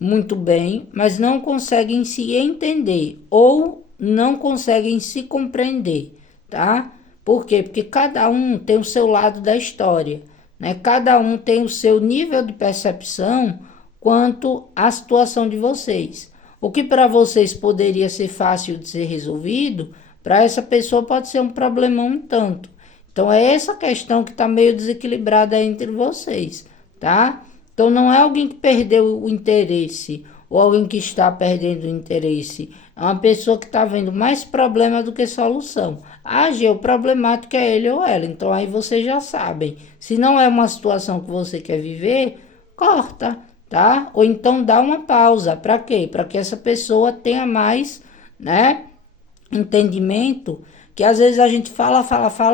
muito bem, mas não conseguem se entender ou não conseguem se compreender, tá? Por quê? Porque cada um tem o seu lado da história, né? Cada um tem o seu nível de percepção quanto à situação de vocês. O que para vocês poderia ser fácil de ser resolvido, para essa pessoa pode ser um problemão um tanto. Então é essa questão que está meio desequilibrada entre vocês, tá? Então não é alguém que perdeu o interesse ou alguém que está perdendo o interesse. É uma pessoa que está vendo mais problema do que solução. Ah, Gê, o problemático é ele ou ela. Então aí vocês já sabem. Se não é uma situação que você quer viver, corta, tá? Ou então dá uma pausa. Para quê? Para que essa pessoa tenha mais, né, entendimento, que às vezes a gente fala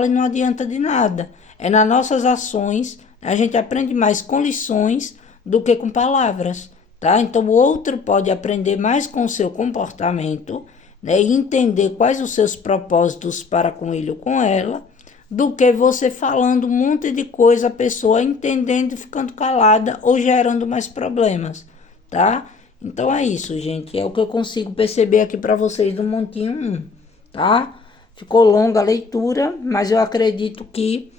e não adianta de nada. É nas nossas ações, a gente aprende mais com lições do que com palavras, tá? Então, o outro pode aprender mais com o seu comportamento, né? E entender quais os seus propósitos para com ele ou com ela, do que você falando um monte de coisa, a pessoa entendendo e ficando calada ou gerando mais problemas, tá? Então é isso, gente. É o que eu consigo perceber aqui para vocês do Montinho 1, tá? Ficou longa a leitura, mas eu acredito que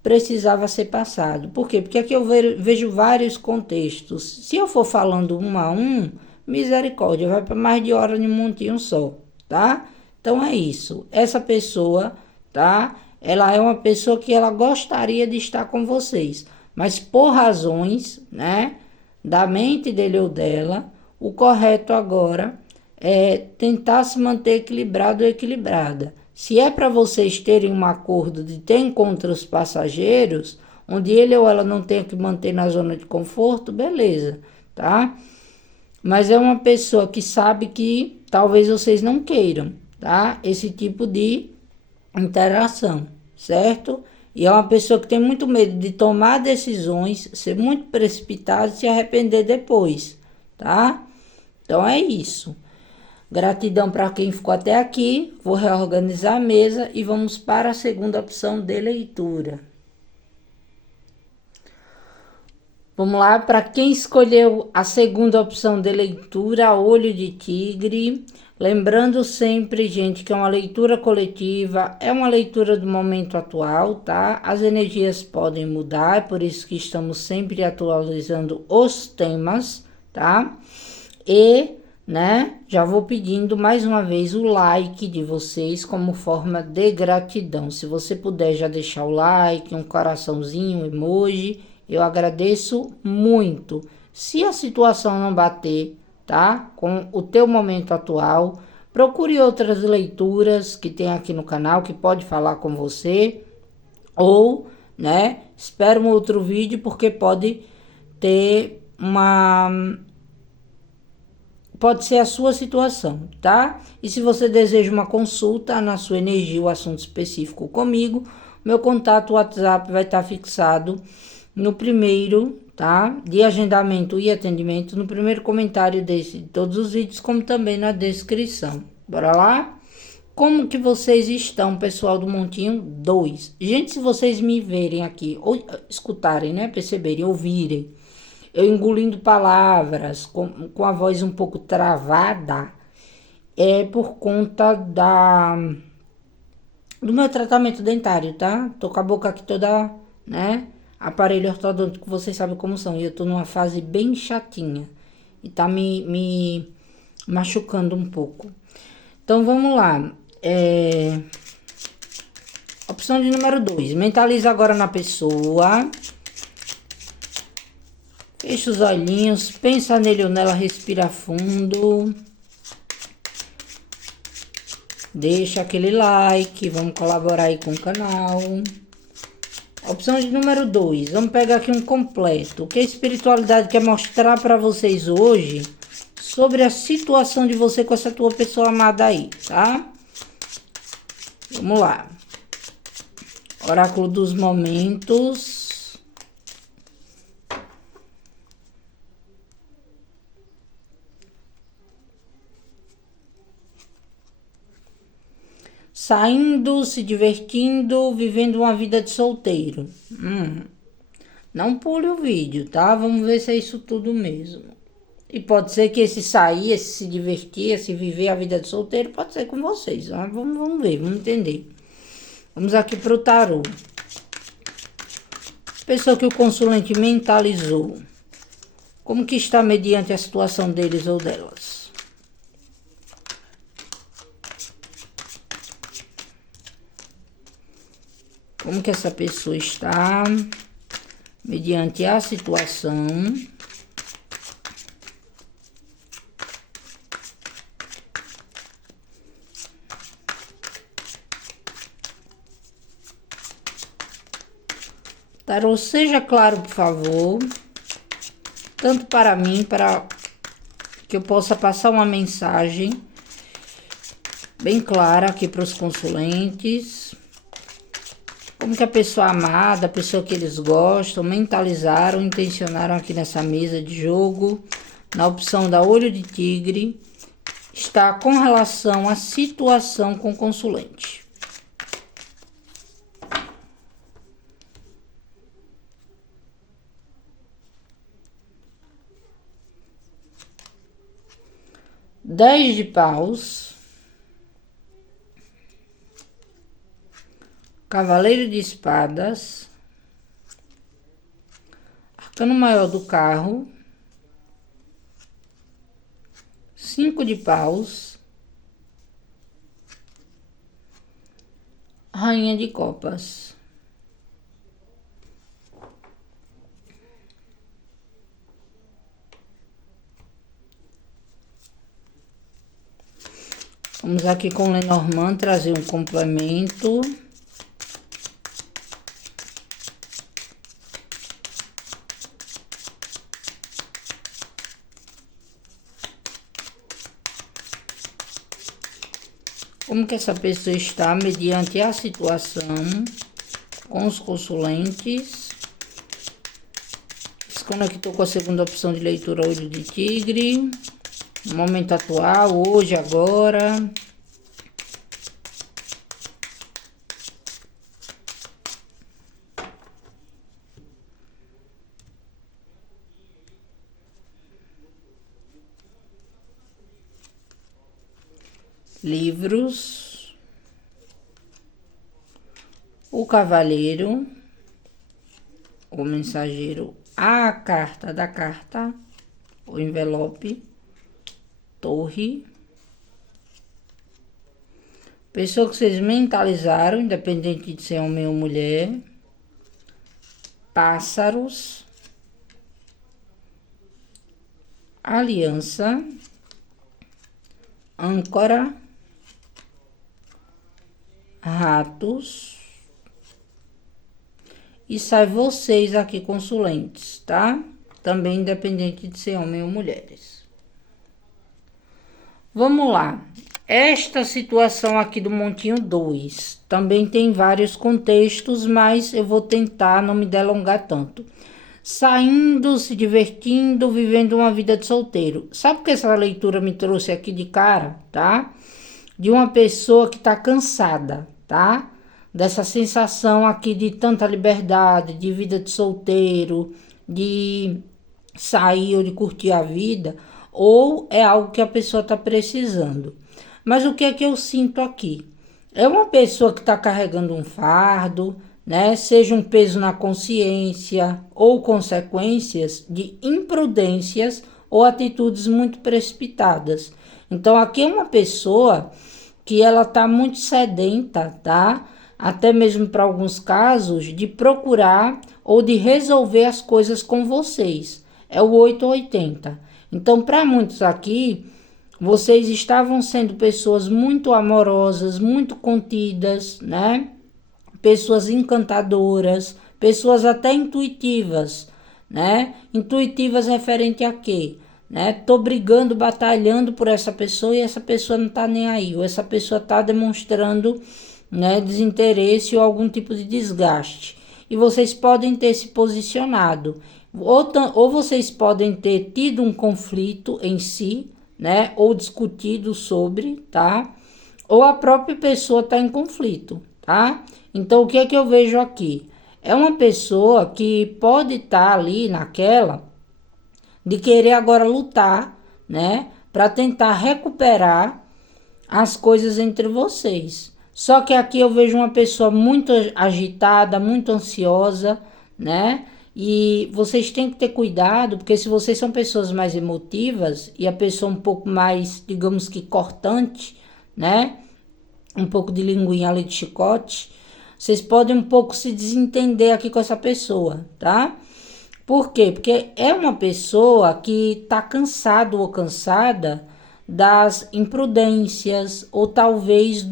precisava ser passado. Por quê? Porque aqui eu vejo vários contextos. Se eu for falando um a um, misericórdia, vai para mais de hora de um montinho só, tá? Então é isso. Essa pessoa, tá? Ela é uma pessoa que ela gostaria de estar com vocês, mas por razões, né, da mente dele ou dela, o correto agora é tentar se manter equilibrado ou equilibrada. Se é para vocês terem um acordo de ter encontros passageiros, onde ele ou ela não tenha que manter na zona de conforto, beleza, tá? Mas é uma pessoa que sabe que talvez vocês não queiram, tá? Esse tipo de interação, certo? E é uma pessoa que tem muito medo de tomar decisões, ser muito precipitada e se arrepender depois, tá? Então é isso. Gratidão para quem ficou até aqui. Vou reorganizar a mesa e vamos para a segunda opção de leitura. Vamos lá, para quem escolheu a segunda opção de leitura, Olho de Tigre. Lembrando sempre, gente, que é uma leitura coletiva, é uma leitura do momento atual, tá? As energias podem mudar, é por isso que estamos sempre atualizando os temas, tá? E, né, já vou pedindo mais uma vez o like de vocês como forma de gratidão. Se você puder já deixar o like, um coraçãozinho, um emoji, eu agradeço muito. Se a situação não bater, tá, com o teu momento atual, procure outras leituras que tem aqui no canal que pode falar com você, ou, né, espera um outro vídeo porque pode ter pode ser a sua situação, tá? E se você deseja uma consulta na sua energia, o assunto específico comigo, meu contato WhatsApp vai estar fixado no primeiro, tá? De agendamento e atendimento, no primeiro comentário de todos os vídeos, como também na descrição. Bora lá? Como que vocês estão, pessoal do Montinho 2? Gente, se vocês me verem aqui, ou escutarem, né? Perceberem, ouvirem, eu engolindo palavras, com a voz um pouco travada, é por conta do meu tratamento dentário, tá? Tô com a boca aqui toda, né? Aparelho ortodôntico, vocês sabem como são. E eu tô numa fase bem chatinha. E tá me machucando um pouco. Então, vamos lá. Opção de número 2. Mentaliza agora na pessoa. Fecha os olhinhos, pensa nele ou nela, respira fundo. Deixa aquele like, vamos colaborar aí com o canal. Opção de número 2, vamos pegar aqui um completo. O que a espiritualidade quer mostrar para vocês hoje sobre a situação de você com essa tua pessoa amada aí, tá? Vamos lá. Oráculo dos momentos. Saindo, se divertindo, vivendo uma vida de solteiro. Não pule o vídeo, tá? Vamos ver se é isso tudo mesmo. E pode ser que esse sair, esse se divertir, esse viver a vida de solteiro, pode ser com vocês. Tá? Vamos ver, vamos entender. Vamos aqui pro tarô. Pessoa que o consulente mentalizou. Como que está mediante a situação deles ou delas? Como que essa pessoa está mediante a situação. Tarô, seja claro, por favor. Tanto para mim, para que eu possa passar uma mensagem bem clara aqui para os consulentes. Como que a pessoa amada, a pessoa que eles gostam, mentalizaram, intencionaram aqui nessa mesa de jogo, na opção da olho de tigre, está com relação à situação com o consulente. Dez de paus, cavaleiro de espadas, arcano maior do carro, 5 de paus, rainha de copas. Vamos aqui com Lenormand trazer um complemento. Como que essa pessoa está mediante a situação com os consulentes. Se conectou com a segunda opção de leitura olho de tigre. Momento atual, hoje, agora. Livros. O cavaleiro. O mensageiro. A carta da carta. O envelope. Torre. Pessoa que vocês mentalizaram, independente de ser homem ou mulher. Pássaros. Aliança. Âncora. Ratos. E sai vocês aqui, consulentes, tá? Também independente de ser homem ou mulheres. Vamos lá. Esta situação aqui do montinho 2 também tem vários contextos, mas eu vou tentar não me delongar tanto. Saindo, se divertindo, vivendo uma vida de solteiro. Sabe o que essa leitura me trouxe aqui de cara, tá? De uma pessoa que tá cansada, tá? Dessa sensação aqui de tanta liberdade, de vida de solteiro, de sair ou de curtir a vida, ou é algo que a pessoa está precisando. Mas o que é que eu sinto aqui? É uma pessoa que está carregando um fardo, né? Seja um peso na consciência ou consequências de imprudências ou atitudes muito precipitadas. Então, aqui é uma pessoa que ela está muito sedenta, tá? Até mesmo para alguns casos, de procurar ou de resolver as coisas com vocês. É o 880. Então, para muitos aqui, vocês estavam sendo pessoas muito amorosas, muito contidas, né? Pessoas encantadoras, pessoas até intuitivas, né? Intuitivas referente a quê? Né? Tô brigando, batalhando por essa pessoa e essa pessoa não tá nem aí. Ou essa pessoa tá demonstrando, né, desinteresse ou algum tipo de desgaste. E vocês podem ter se posicionado. Ou vocês podem ter tido um conflito em si, né? Ou discutido sobre, tá? Ou a própria pessoa está em conflito, tá? Então, o que é que eu vejo aqui? É uma pessoa que pode estar ali naquela de querer agora lutar, né? Para tentar recuperar as coisas entre vocês. Só que aqui eu vejo uma pessoa muito agitada, muito ansiosa, né? E vocês têm que ter cuidado, porque se vocês são pessoas mais emotivas e a pessoa um pouco mais, digamos que cortante, né? Um pouco de linguinha ali de chicote, vocês podem um pouco se desentender aqui com essa pessoa, tá? Por quê? Porque é uma pessoa que tá cansado ou cansada das imprudências ou talvez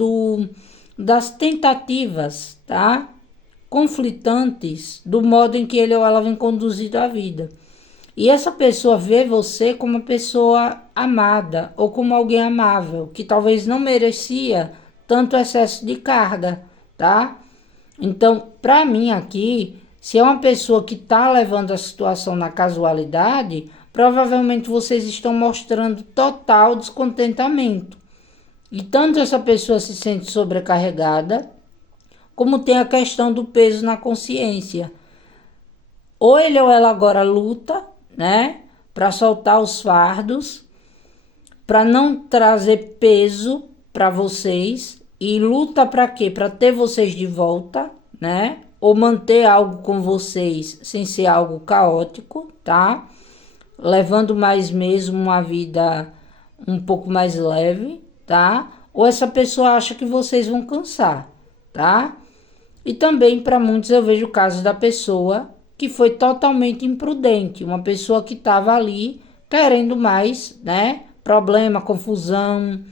das tentativas, tá? Conflitantes do modo em que ele ou ela vem conduzido a vida. E essa pessoa vê você como uma pessoa amada ou como alguém amável, que talvez não merecia tanto excesso de carga, tá? Então, para mim aqui, se é uma pessoa que está levando a situação na casualidade, provavelmente vocês estão mostrando total descontentamento. E tanto essa pessoa se sente sobrecarregada, como tem a questão do peso na consciência. Ou ele ou ela agora luta, né, para soltar os fardos, para não trazer peso para vocês, e luta para quê? Para ter vocês de volta, né? Ou manter algo com vocês sem ser algo caótico, tá? Levando mais mesmo uma vida um pouco mais leve, tá? Ou essa pessoa acha que vocês vão cansar, tá? E também para muitos eu vejo o caso da pessoa que foi totalmente imprudente, uma pessoa que estava ali querendo mais, né? Problema, confusão,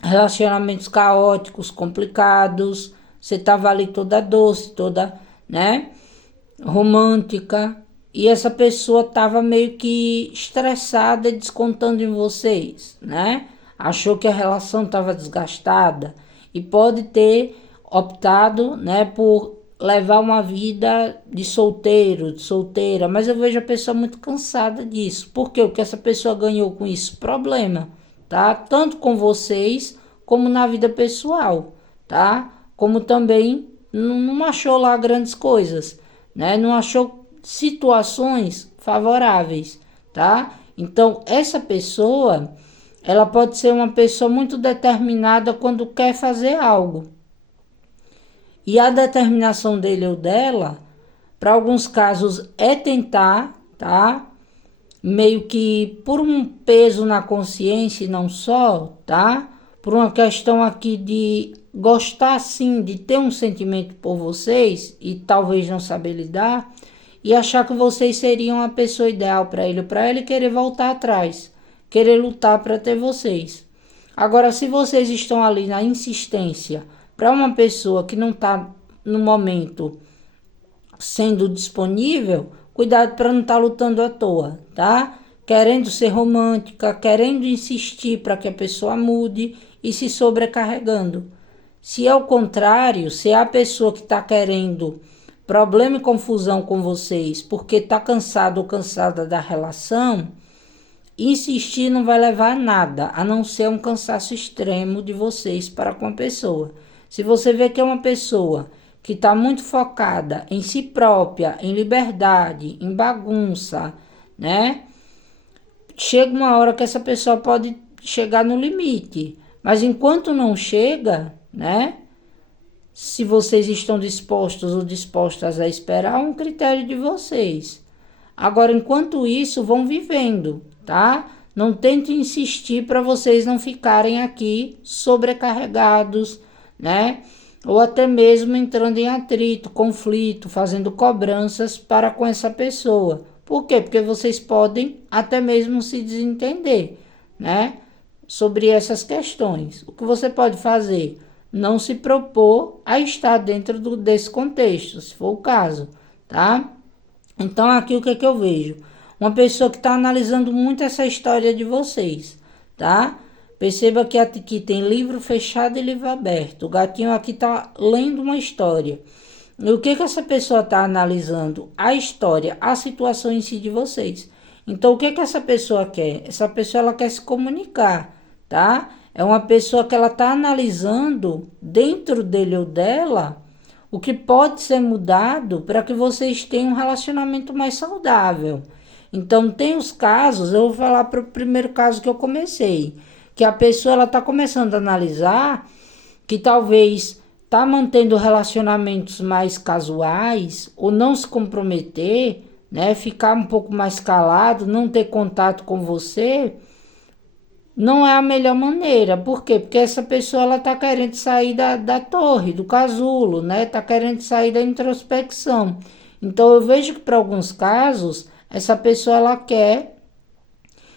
relacionamentos caóticos, complicados. Você estava ali toda doce, toda, né? Romântica. E essa pessoa estava meio que estressada e descontando em vocês, né? Achou que a relação estava desgastada e pode ter optado, né, por levar uma vida de solteiro, de solteira, mas eu vejo a pessoa muito cansada disso. Por quê? O que essa pessoa ganhou com isso? Problema, tá? Tanto com vocês, como na vida pessoal, tá? Como também não achou lá grandes coisas, né? Não achou situações favoráveis, tá? Então, essa pessoa, ela pode ser uma pessoa muito determinada quando quer fazer algo. E a determinação dele ou dela, para alguns casos, é tentar, tá? Meio que por um peso na consciência e não só, tá? Por uma questão aqui de gostar sim, de ter um sentimento por vocês e talvez não saber lidar e achar que vocês seriam a pessoa ideal para ele querer voltar atrás, querer lutar para ter vocês. Agora, se vocês estão ali na insistência para uma pessoa que não está no momento sendo disponível, cuidado para não estar lutando à toa, tá? Querendo ser romântica, querendo insistir para que a pessoa mude e se sobrecarregando. Se é o contrário, se é a pessoa que está querendo problema e confusão com vocês porque está cansado ou cansada da relação, insistir não vai levar a nada, a não ser um cansaço extremo de vocês para com a pessoa. Se você vê que é uma pessoa que está muito focada em si própria, em liberdade, em bagunça, né? Chega uma hora que essa pessoa pode chegar no limite. Mas enquanto não chega, né? Se vocês estão dispostos ou dispostas a esperar, é um critério de vocês. Agora, enquanto isso, vão vivendo, tá? Não tente insistir para vocês não ficarem aqui sobrecarregados, né? Ou até mesmo entrando em atrito, conflito, fazendo cobranças para com essa pessoa. Por quê? Porque vocês podem até mesmo se desentender, né? Sobre essas questões. O que você pode fazer? Não se propor a estar dentro desse contexto, se for o caso, tá? Então, aqui o que é que eu vejo? Uma pessoa que está analisando muito essa história de vocês, tá? Perceba que aqui tem livro fechado e livro aberto. O gatinho aqui está lendo uma história. E o que essa pessoa está analisando? A história, a situação em si de vocês. Então, o que essa pessoa quer? Essa pessoa ela quer se comunicar, tá? É uma pessoa que ela está analisando dentro dele ou dela o que pode ser mudado para que vocês tenham um relacionamento mais saudável. Então, tem os casos, eu vou falar para o primeiro caso que eu comecei, que a pessoa ela está começando a analisar que talvez está mantendo relacionamentos mais casuais ou não se comprometer, né, ficar um pouco mais calado, não ter contato com você, não é a melhor maneira. Por quê? Porque essa pessoa ela está querendo sair da torre, do casulo, né? Está querendo sair da introspecção. Então, eu vejo que para alguns casos, essa pessoa ela quer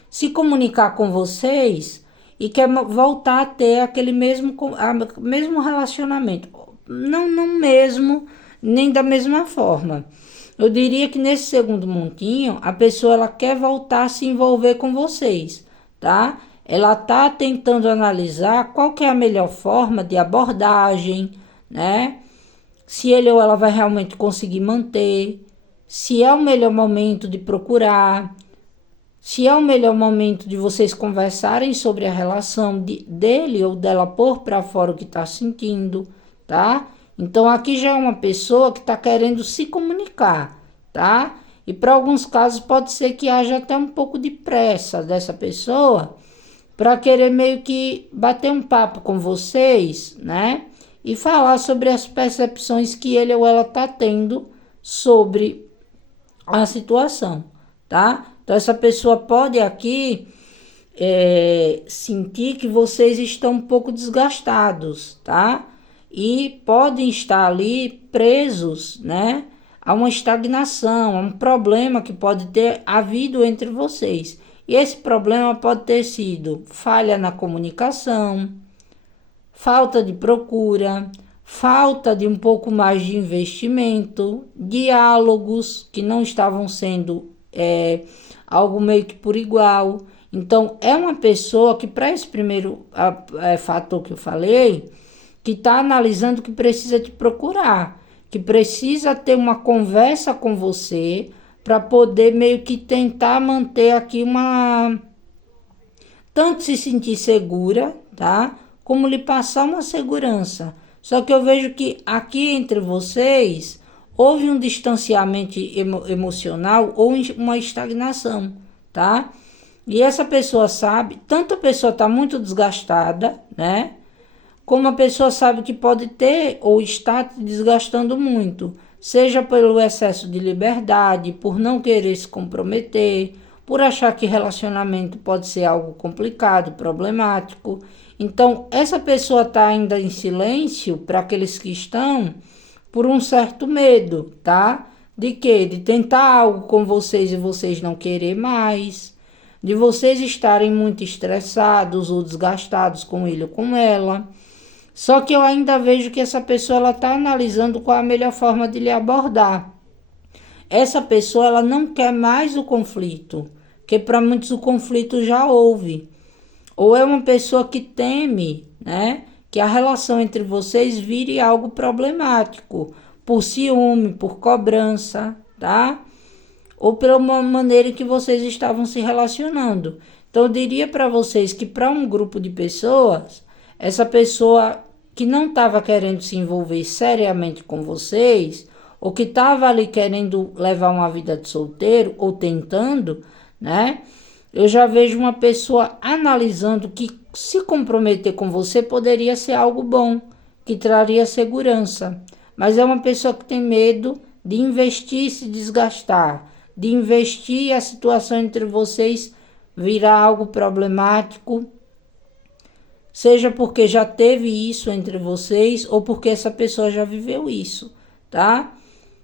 se comunicar com vocês e quer voltar a ter aquele mesmo relacionamento. Não mesmo, nem da mesma forma. Eu diria que nesse segundo montinho, a pessoa ela quer voltar a se envolver com vocês, tá? Ela está tentando analisar qual que é a melhor forma de abordagem, né? se ele ou ela vai realmente conseguir manter, se é o melhor momento de procurar, se é o melhor momento de vocês conversarem sobre a relação dele ou dela pôr para fora o que está sentindo, tá? Então aqui já é uma pessoa que está querendo se comunicar, tá? E para alguns casos pode ser que haja até um pouco de pressa dessa pessoa para querer meio que bater um papo com vocês, né? E falar sobre as percepções que ele ou ela está tendo sobre a situação, tá? Então essa pessoa pode aqui sentir que vocês estão um pouco desgastados, tá? E podem estar ali presos, né? A uma estagnação, a um problema que pode ter havido entre vocês. E esse problema pode ter sido falha na comunicação, falta de procura, falta de um pouco mais de investimento, diálogos que não estavam sendo algo meio que por igual. Então, é uma pessoa que, para esse primeiro fator que eu falei, que está analisando que precisa te procurar, que precisa ter uma conversa com você para poder meio que tentar manter aqui tanto se sentir segura, tá? Como lhe passar uma segurança. Só que eu vejo que aqui entre vocês houve um distanciamento emocional ou uma estagnação, tá? E essa pessoa sabe, tanto a pessoa está muito desgastada, né? Como a pessoa sabe que pode ter ou está te desgastando muito, seja pelo excesso de liberdade, por não querer se comprometer, por achar que relacionamento pode ser algo complicado, problemático. Então, essa pessoa está ainda em silêncio para aqueles que estão por um certo medo, tá? De quê? De tentar algo com vocês e vocês não querer mais, de vocês estarem muito estressados ou desgastados com ele ou com ela. Só que eu ainda vejo que essa pessoa está analisando qual a melhor forma de lhe abordar. Essa pessoa ela não quer mais o conflito, porque para muitos o conflito já houve. Ou é uma pessoa que teme, né, que a relação entre vocês vire algo problemático, por ciúme, por cobrança, tá? Ou pela maneira em que vocês estavam se relacionando. Então eu diria para vocês que para um grupo de pessoas, essa pessoa que não estava querendo se envolver seriamente com vocês, ou que estava ali querendo levar uma vida de solteiro, ou tentando, né? Eu já vejo uma pessoa analisando que se comprometer com você poderia ser algo bom, que traria segurança. Mas é uma pessoa que tem medo de investir e se desgastar, de investir e a situação entre vocês virar algo problemático, seja porque já teve isso entre vocês ou porque essa pessoa já viveu isso, tá?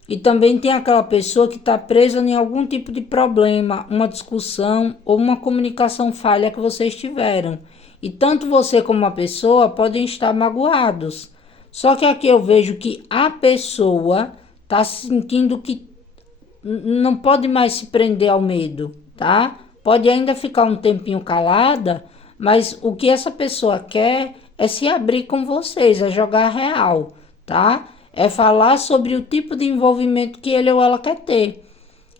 E também tem aquela pessoa que está presa em algum tipo de problema, uma discussão ou uma comunicação falha que vocês tiveram. E tanto você como a pessoa podem estar magoados. Só que aqui eu vejo que a pessoa está sentindo que não pode mais se prender ao medo, tá? Pode ainda ficar um tempinho calada, mas o que essa pessoa quer é se abrir com vocês, é jogar real, tá? É falar sobre o tipo de envolvimento que ele ou ela quer ter.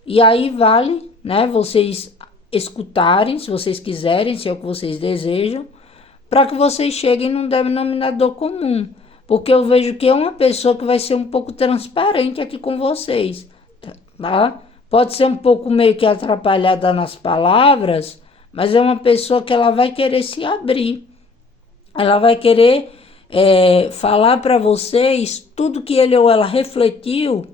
E aí vale, né, vocês escutarem, se vocês quiserem, se é o que vocês desejam, para que vocês cheguem num denominador comum. Porque eu vejo que é uma pessoa que vai ser um pouco transparente aqui com vocês, tá? Pode ser um pouco meio que atrapalhada nas palavras, mas é uma pessoa que ela vai querer se abrir. Ela vai querer falar para vocês tudo que ele ou ela refletiu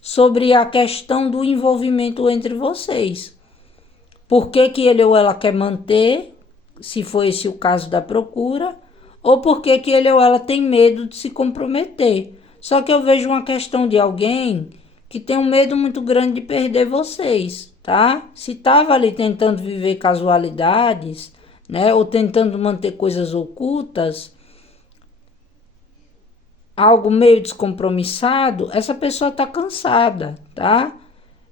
sobre a questão do envolvimento entre vocês. Por que que ele ou ela quer manter, se for esse o caso da procura, ou por que que ele ou ela tem medo de se comprometer. Só que eu vejo uma questão de alguém que tem um medo muito grande de perder vocês, tá? Se estava ali tentando viver casualidades, né, ou tentando manter coisas ocultas, algo meio descompromissado, essa pessoa está cansada, tá?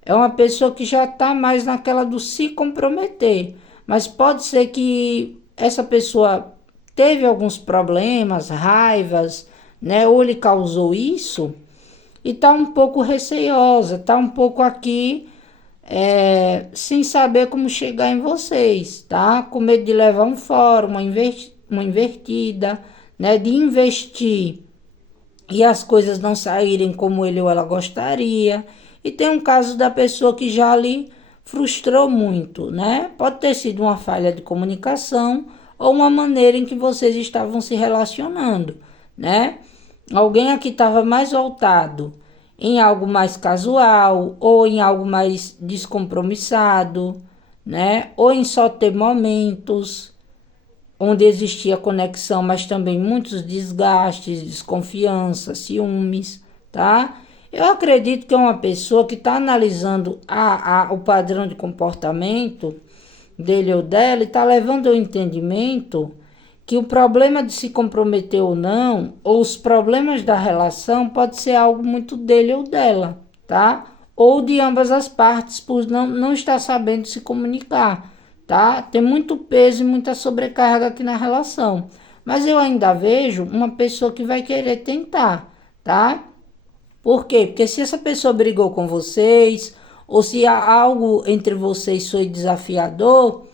É uma pessoa que já está mais naquela do se comprometer. Mas pode ser que essa pessoa teve alguns problemas, raivas, né? Ou lhe causou isso e tá um pouco receiosa, tá um pouco aqui sem saber como chegar em vocês, tá? Com medo de levar um fora, uma invertida, né? De investir e as coisas não saírem como ele ou ela gostaria. E tem um caso da pessoa que já lhe frustrou muito, né? Pode ter sido uma falha de comunicação ou uma maneira em que vocês estavam se relacionando, né? Alguém aqui estava mais voltado em algo mais casual ou em algo mais descompromissado, né? Ou em só ter momentos onde existia conexão, mas também muitos desgastes, desconfiança, ciúmes, tá? Eu acredito que é uma pessoa que está analisando o padrão de comportamento dele ou dela e está levando ao entendimento que o problema de se comprometer ou não, ou os problemas da relação, pode ser algo muito dele ou dela, tá? Ou de ambas as partes, por não estar sabendo se comunicar, tá? Tem muito peso e muita sobrecarga aqui na relação. Mas eu ainda vejo uma pessoa que vai querer tentar, tá? Por quê? Porque se essa pessoa brigou com vocês, ou se há algo entre vocês foi desafiador,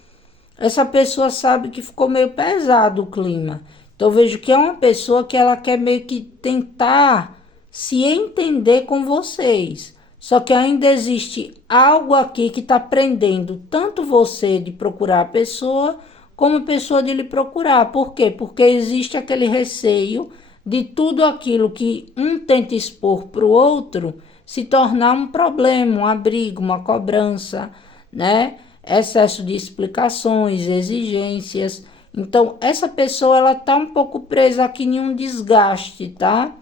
essa pessoa sabe que ficou meio pesado o clima. Então eu vejo que é uma pessoa que ela quer meio que tentar se entender com vocês. Só que ainda existe algo aqui que está prendendo tanto você de procurar a pessoa, como a pessoa de lhe procurar. Por quê? Porque existe aquele receio de tudo aquilo que um tenta expor para o outro se tornar um problema, uma briga, uma cobrança, né? Excesso de explicações, exigências. Então, essa pessoa, ela tá um pouco presa aqui em um desgaste, tá?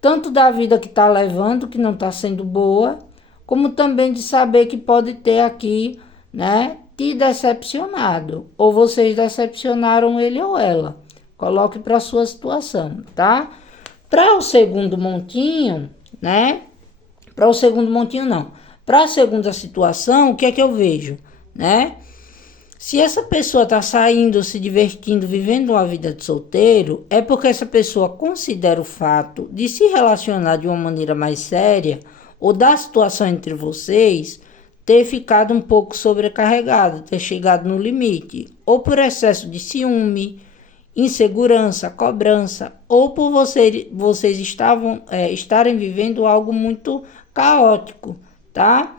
Tanto da vida que tá levando, que não tá sendo boa, como também de saber que pode ter aqui, né, te decepcionado. Ou vocês decepcionaram ele ou ela. Coloque para sua situação, tá? Para o segundo montinho, né? Para o segundo montinho, não. Para a segunda situação, o que é que eu vejo? Né? Se essa pessoa está saindo, se divertindo, vivendo uma vida de solteiro, é porque essa pessoa considera o fato de se relacionar de uma maneira mais séria ou da situação entre vocês ter ficado um pouco sobrecarregado, ter chegado no limite, ou por excesso de ciúme, insegurança, cobrança, ou por vocês estarem vivendo algo muito caótico, tá?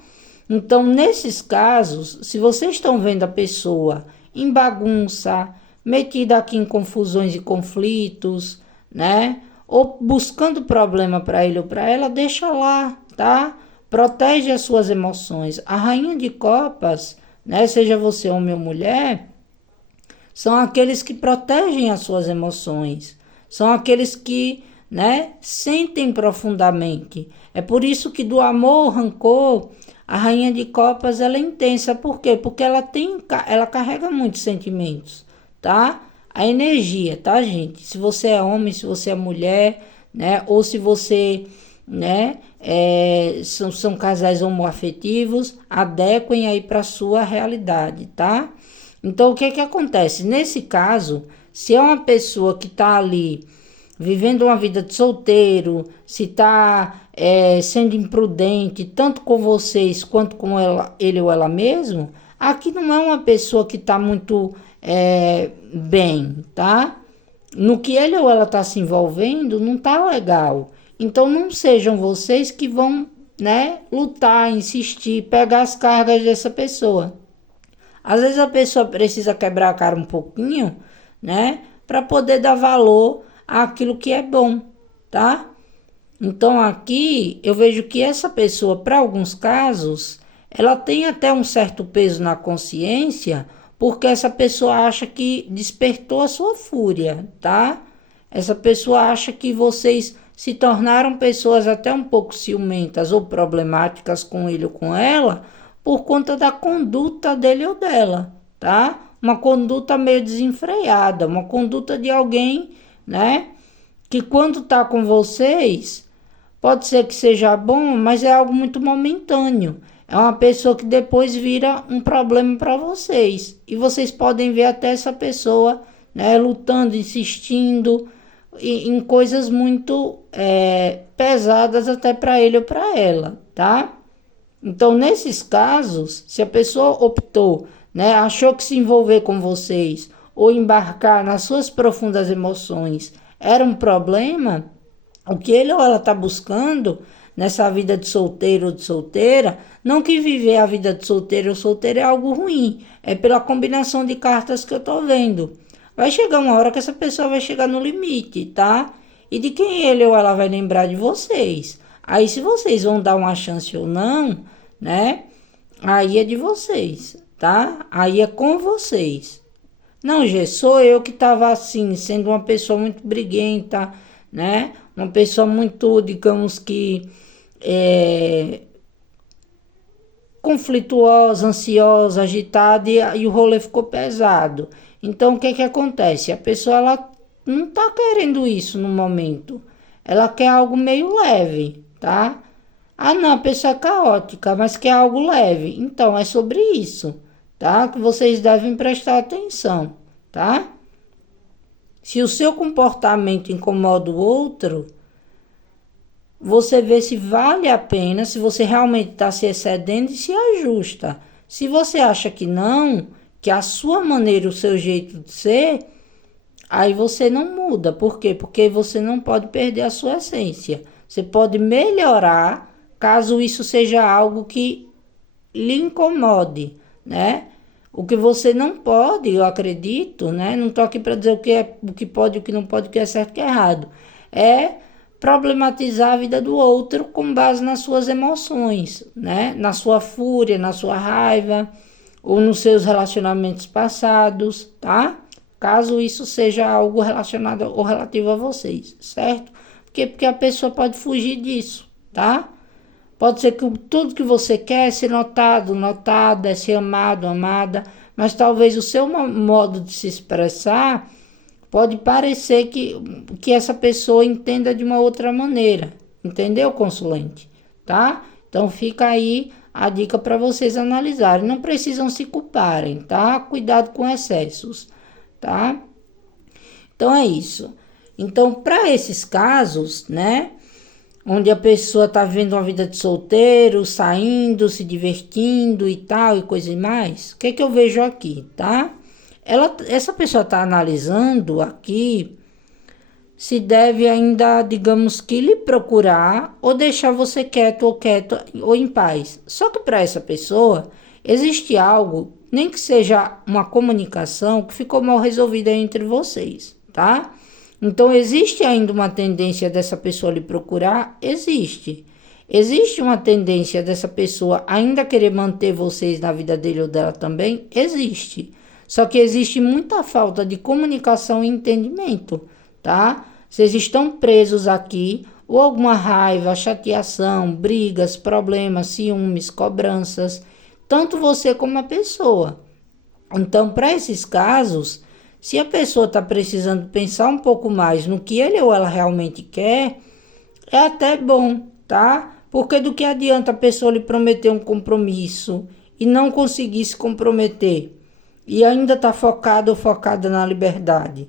Então, nesses casos, se vocês estão vendo a pessoa em bagunça, metida aqui em confusões e conflitos, né? Ou buscando problema para ele ou para ela, deixa lá, tá? Protege as suas emoções. A rainha de copas, né? Seja você homem ou mulher, são aqueles que protegem as suas emoções. São aqueles que, né, sentem profundamente. É por isso que do amor, rancor, a rainha de copas ela é intensa. Por quê? Porque ela carrega muitos sentimentos, tá? A energia, tá, gente? Se você é homem, se você é mulher, né? Ou se você, né, são casais homoafetivos, adequem aí para sua realidade, tá? Então, o que que acontece? Nesse caso, se é uma pessoa que está ali vivendo uma vida de solteiro, se está sendo imprudente, tanto com vocês quanto com ele ou ela mesmo, aqui não é uma pessoa que está muito bem, tá? No que ele ou ela está se envolvendo, não está legal. Então, não sejam vocês que vão, né, lutar, insistir, pegar as cargas dessa pessoa. Às vezes a pessoa precisa quebrar a cara um pouquinho, né, para poder dar valor àquilo que é bom, tá? Então aqui eu vejo que essa pessoa, para alguns casos, ela tem até um certo peso na consciência, porque essa pessoa acha que despertou a sua fúria, tá? Essa pessoa acha que vocês se tornaram pessoas até um pouco ciumentas ou problemáticas com ele ou com ela, por conta da conduta dele ou dela, tá? Uma conduta meio desenfreada, uma conduta de alguém, né? Que quando tá com vocês, pode ser que seja bom, mas é algo muito momentâneo. É uma pessoa que depois vira um problema para vocês. E vocês podem ver até essa pessoa, né, lutando, insistindo, em coisas muito pesadas até para ele ou para ela, tá? Então, nesses casos, se a pessoa optou, né, achou que se envolver com vocês ou embarcar nas suas profundas emoções era um problema, o que ele ou ela está buscando nessa vida de solteiro ou de solteira, não que viver a vida de solteiro ou solteira é algo ruim, é pela combinação de cartas que eu tô vendo. Vai chegar uma hora que essa pessoa vai chegar no limite, tá? E de quem ele ou ela vai lembrar de vocês. Aí se vocês vão dar uma chance ou não, né? Aí é de vocês, tá? Aí é com vocês. Não, Gê, sou eu que estava assim, sendo uma pessoa muito briguenta, né? Uma pessoa muito, digamos que, conflituosa, ansiosa, agitada e o rolê ficou pesado. Então, o que que acontece? A pessoa, ela não tá querendo isso no momento. Ela quer algo meio leve, tá? Ah, não, a pessoa é caótica, mas quer algo leve. Então, é sobre isso, tá? Que vocês devem prestar atenção, tá? Se o seu comportamento incomoda o outro, você vê se vale a pena, se você realmente está se excedendo e se ajusta. Se você acha que não, que a sua maneira, o seu jeito de ser, aí você não muda. Por quê? Porque você não pode perder a sua essência. Você pode melhorar caso isso seja algo que lhe incomode, né? O que você não pode, eu acredito, né? Não estou aqui para dizer o que pode, o que não pode, o que é certo e o que é errado. É problematizar a vida do outro com base nas suas emoções, né? Na sua fúria, na sua raiva ou nos seus relacionamentos passados, tá? Caso isso seja algo relacionado ou relativo a vocês, certo? Porque a pessoa pode fugir disso, tá? Pode ser que tudo que você quer é ser notado, notada, é ser amado, amada, mas talvez o seu modo de se expressar pode parecer que essa pessoa entenda de uma outra maneira. Entendeu, consulente? Tá? Então fica aí a dica para vocês analisarem. Não precisam se culparem, tá? Cuidado com excessos, tá? Então é isso. Então, para esses casos, né? Onde a pessoa tá vivendo uma vida de solteiro, saindo, se divertindo e tal, e coisa e mais. O que é que eu vejo aqui, tá? Essa pessoa está analisando aqui se deve ainda, digamos que, lhe procurar ou deixar você quieto ou quieto ou em paz. Só que para essa pessoa existe algo, nem que seja uma comunicação que ficou mal resolvida entre vocês, tá? Então existe ainda uma tendência dessa pessoa lhe procurar? Existe. Existe uma tendência dessa pessoa ainda querer manter vocês na vida dele ou dela também? Existe. Só que existe muita falta de comunicação e entendimento, tá? Vocês estão presos aqui, ou alguma raiva, chateação, brigas, problemas, ciúmes, cobranças, tanto você como a pessoa. Então, para esses casos, se a pessoa está precisando pensar um pouco mais no que ele ou ela realmente quer, é até bom, tá? Porque do que adianta a pessoa lhe prometer um compromisso e não conseguir se comprometer? E ainda está focado ou focada na liberdade,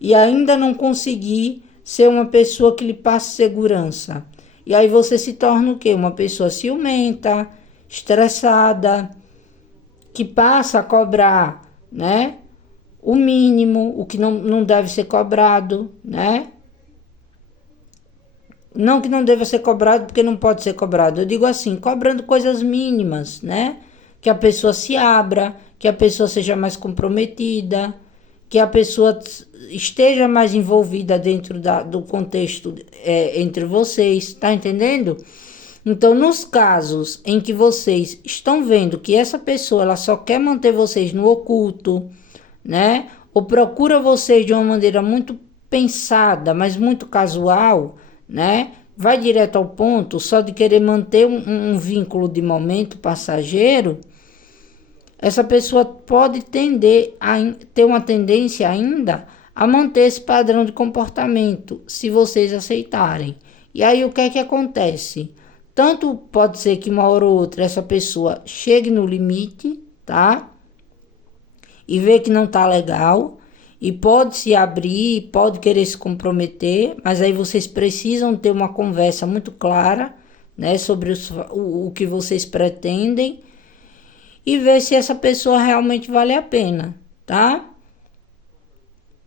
e ainda não conseguir ser uma pessoa que lhe passe segurança. E aí você se torna o quê? Uma pessoa ciumenta, estressada, que passa a cobrar, né? O mínimo, o que não deve ser cobrado, né? Não que não deva ser cobrado, porque não pode ser cobrado. Eu digo assim, cobrando coisas mínimas, né? Que a pessoa se abra, que a pessoa seja mais comprometida, que a pessoa esteja mais envolvida dentro do contexto entre vocês, tá entendendo? Então, nos casos em que vocês estão vendo que essa pessoa ela só quer manter vocês no oculto, né? Ou procura vocês de uma maneira muito pensada, mas muito casual, né? Vai direto ao ponto, só de querer manter um vínculo de momento passageiro. Essa pessoa pode tender a ter uma tendência ainda a manter esse padrão de comportamento, se vocês aceitarem. E aí o que é que acontece? Tanto pode ser que uma hora ou outra essa pessoa chegue no limite, tá? E vê que não tá legal. e pode se abrir, pode querer se comprometer, mas aí vocês precisam ter uma conversa muito clara, né, sobre o que vocês pretendem e ver se essa pessoa realmente vale a pena, tá?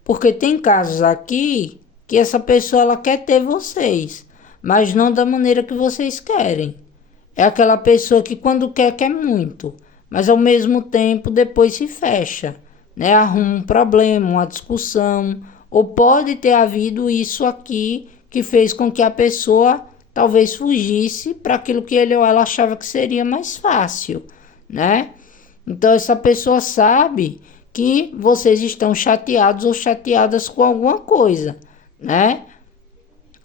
Porque tem casos aqui que essa pessoa ela quer ter vocês, mas não da maneira que vocês querem. É aquela pessoa que quando quer, quer muito, mas ao mesmo tempo depois se fecha, né? Arruma um problema, uma discussão, ou pode ter havido isso aqui que fez com que a pessoa talvez fugisse para aquilo que ele ou ela achava que seria mais fácil, né? Então essa pessoa sabe que vocês estão chateados ou chateadas com alguma coisa, né?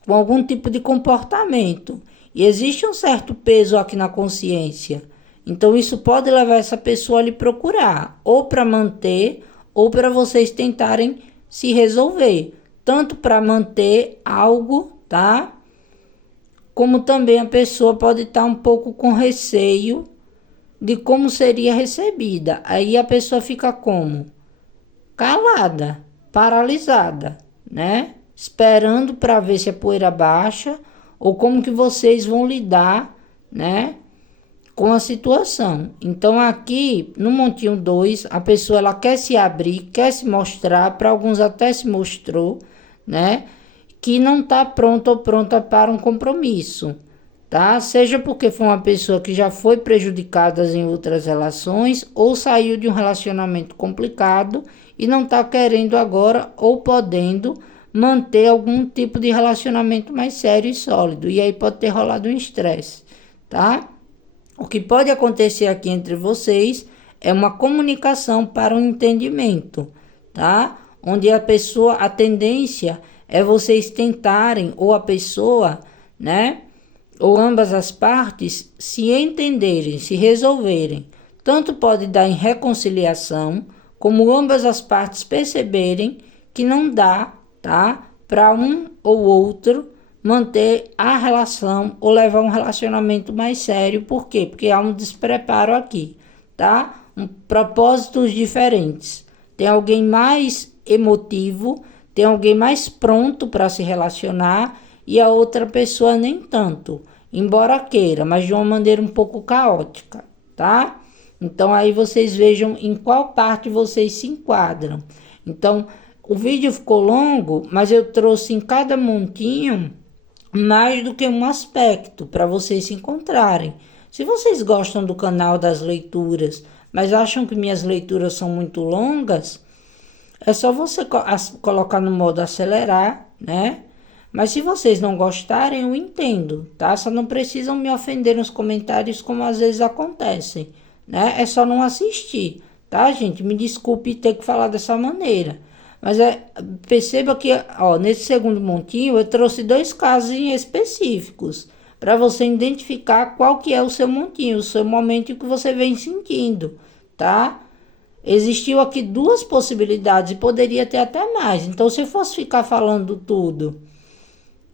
Com algum tipo de comportamento. E existe um certo peso aqui na consciência. Então isso pode levar essa pessoa a lhe procurar, ou para manter, ou para vocês tentarem se resolver. Tanto para manter algo, tá? Como também a pessoa pode estar um pouco com receio de como seria recebida. Aí a pessoa fica como? Calada, paralisada, né? Esperando para ver se a poeira baixa ou como que vocês vão lidar, né, com a situação. Então aqui no montinho 2, a pessoa ela quer se abrir, quer se mostrar, para alguns até se mostrou, né, que não está pronto ou pronta para um compromisso, tá? Seja porque foi uma pessoa que já foi prejudicada em outras relações ou saiu de um relacionamento complicado e não está querendo agora ou podendo manter algum tipo de relacionamento mais sério e sólido. E aí pode ter rolado um estresse, tá? O que pode acontecer aqui entre vocês é uma comunicação para um entendimento, tá? Onde a tendência é vocês tentarem, ou a pessoa, né? Ou ambas as partes se entenderem, se resolverem. Tanto pode dar em reconciliação, como ambas as partes perceberem que não dá, tá? Para um ou outro manter a relação ou levar um relacionamento mais sério. Por quê? Porque há um despreparo aqui, tá? Propósitos diferentes. Tem alguém mais emotivo, tem alguém mais pronto para se relacionar e a outra pessoa nem tanto, embora queira, mas de uma maneira um pouco caótica, tá? Então aí vocês vejam em qual parte vocês se enquadram. Então, o vídeo ficou longo, mas eu trouxe em cada montinho mais do que um aspecto para vocês se encontrarem. Se vocês gostam do canal das leituras, mas acham que minhas leituras são muito longas, é só você colocar no modo acelerar, né? Mas se vocês não gostarem, eu entendo, tá? Só não precisam me ofender nos comentários como às vezes acontecem, né? É só não assistir, tá, gente? Me desculpe ter que falar dessa maneira. Mas perceba que, ó, nesse segundo montinho eu trouxe 2 casos em específicos para você identificar qual que é o seu montinho, o seu momento em que você vem sentindo, tá? Existiu aqui 2 possibilidades e poderia ter até mais. Então, se eu fosse ficar falando tudo,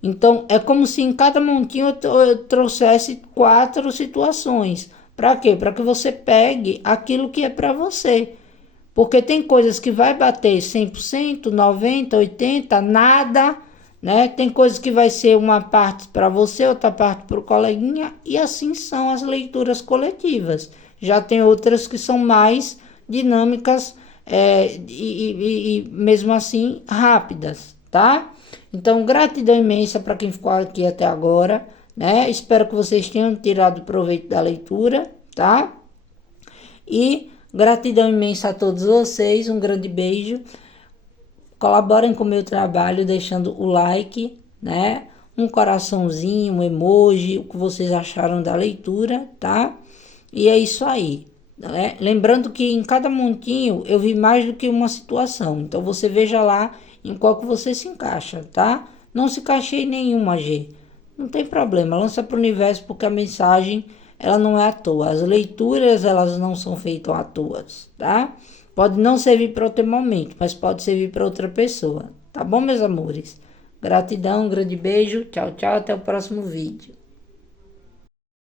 então é como se em cada montinho eu trouxesse 4 situações. Para quê? Para que você pegue aquilo que é para você. Porque tem coisas que vai bater 100%, 90%, 80%, nada, né? Tem coisas que vai ser uma parte para você, outra parte para o coleguinha, e assim são as leituras coletivas. Já tem outras que são mais dinâmicas e mesmo assim rápidas, tá? Então, gratidão imensa para quem ficou aqui até agora, né? Espero que vocês tenham tirado proveito da leitura, tá? E gratidão imensa a todos vocês, um grande beijo. Colaborem com o meu trabalho deixando o like, né? Um coraçãozinho, um emoji, o que vocês acharam da leitura, tá? E é isso aí, né? Lembrando que em cada montinho eu vi mais do que uma situação, então você veja lá em qual que você se encaixa, tá? Não se encaixei em nenhuma, G. Não tem problema, lança para o universo porque a mensagem ela não é à toa. As leituras, elas não são feitas à toa, tá? Pode não servir para outro momento, mas pode servir para outra pessoa. Tá bom, meus amores? Gratidão, um grande beijo. Tchau, tchau. Até o próximo vídeo.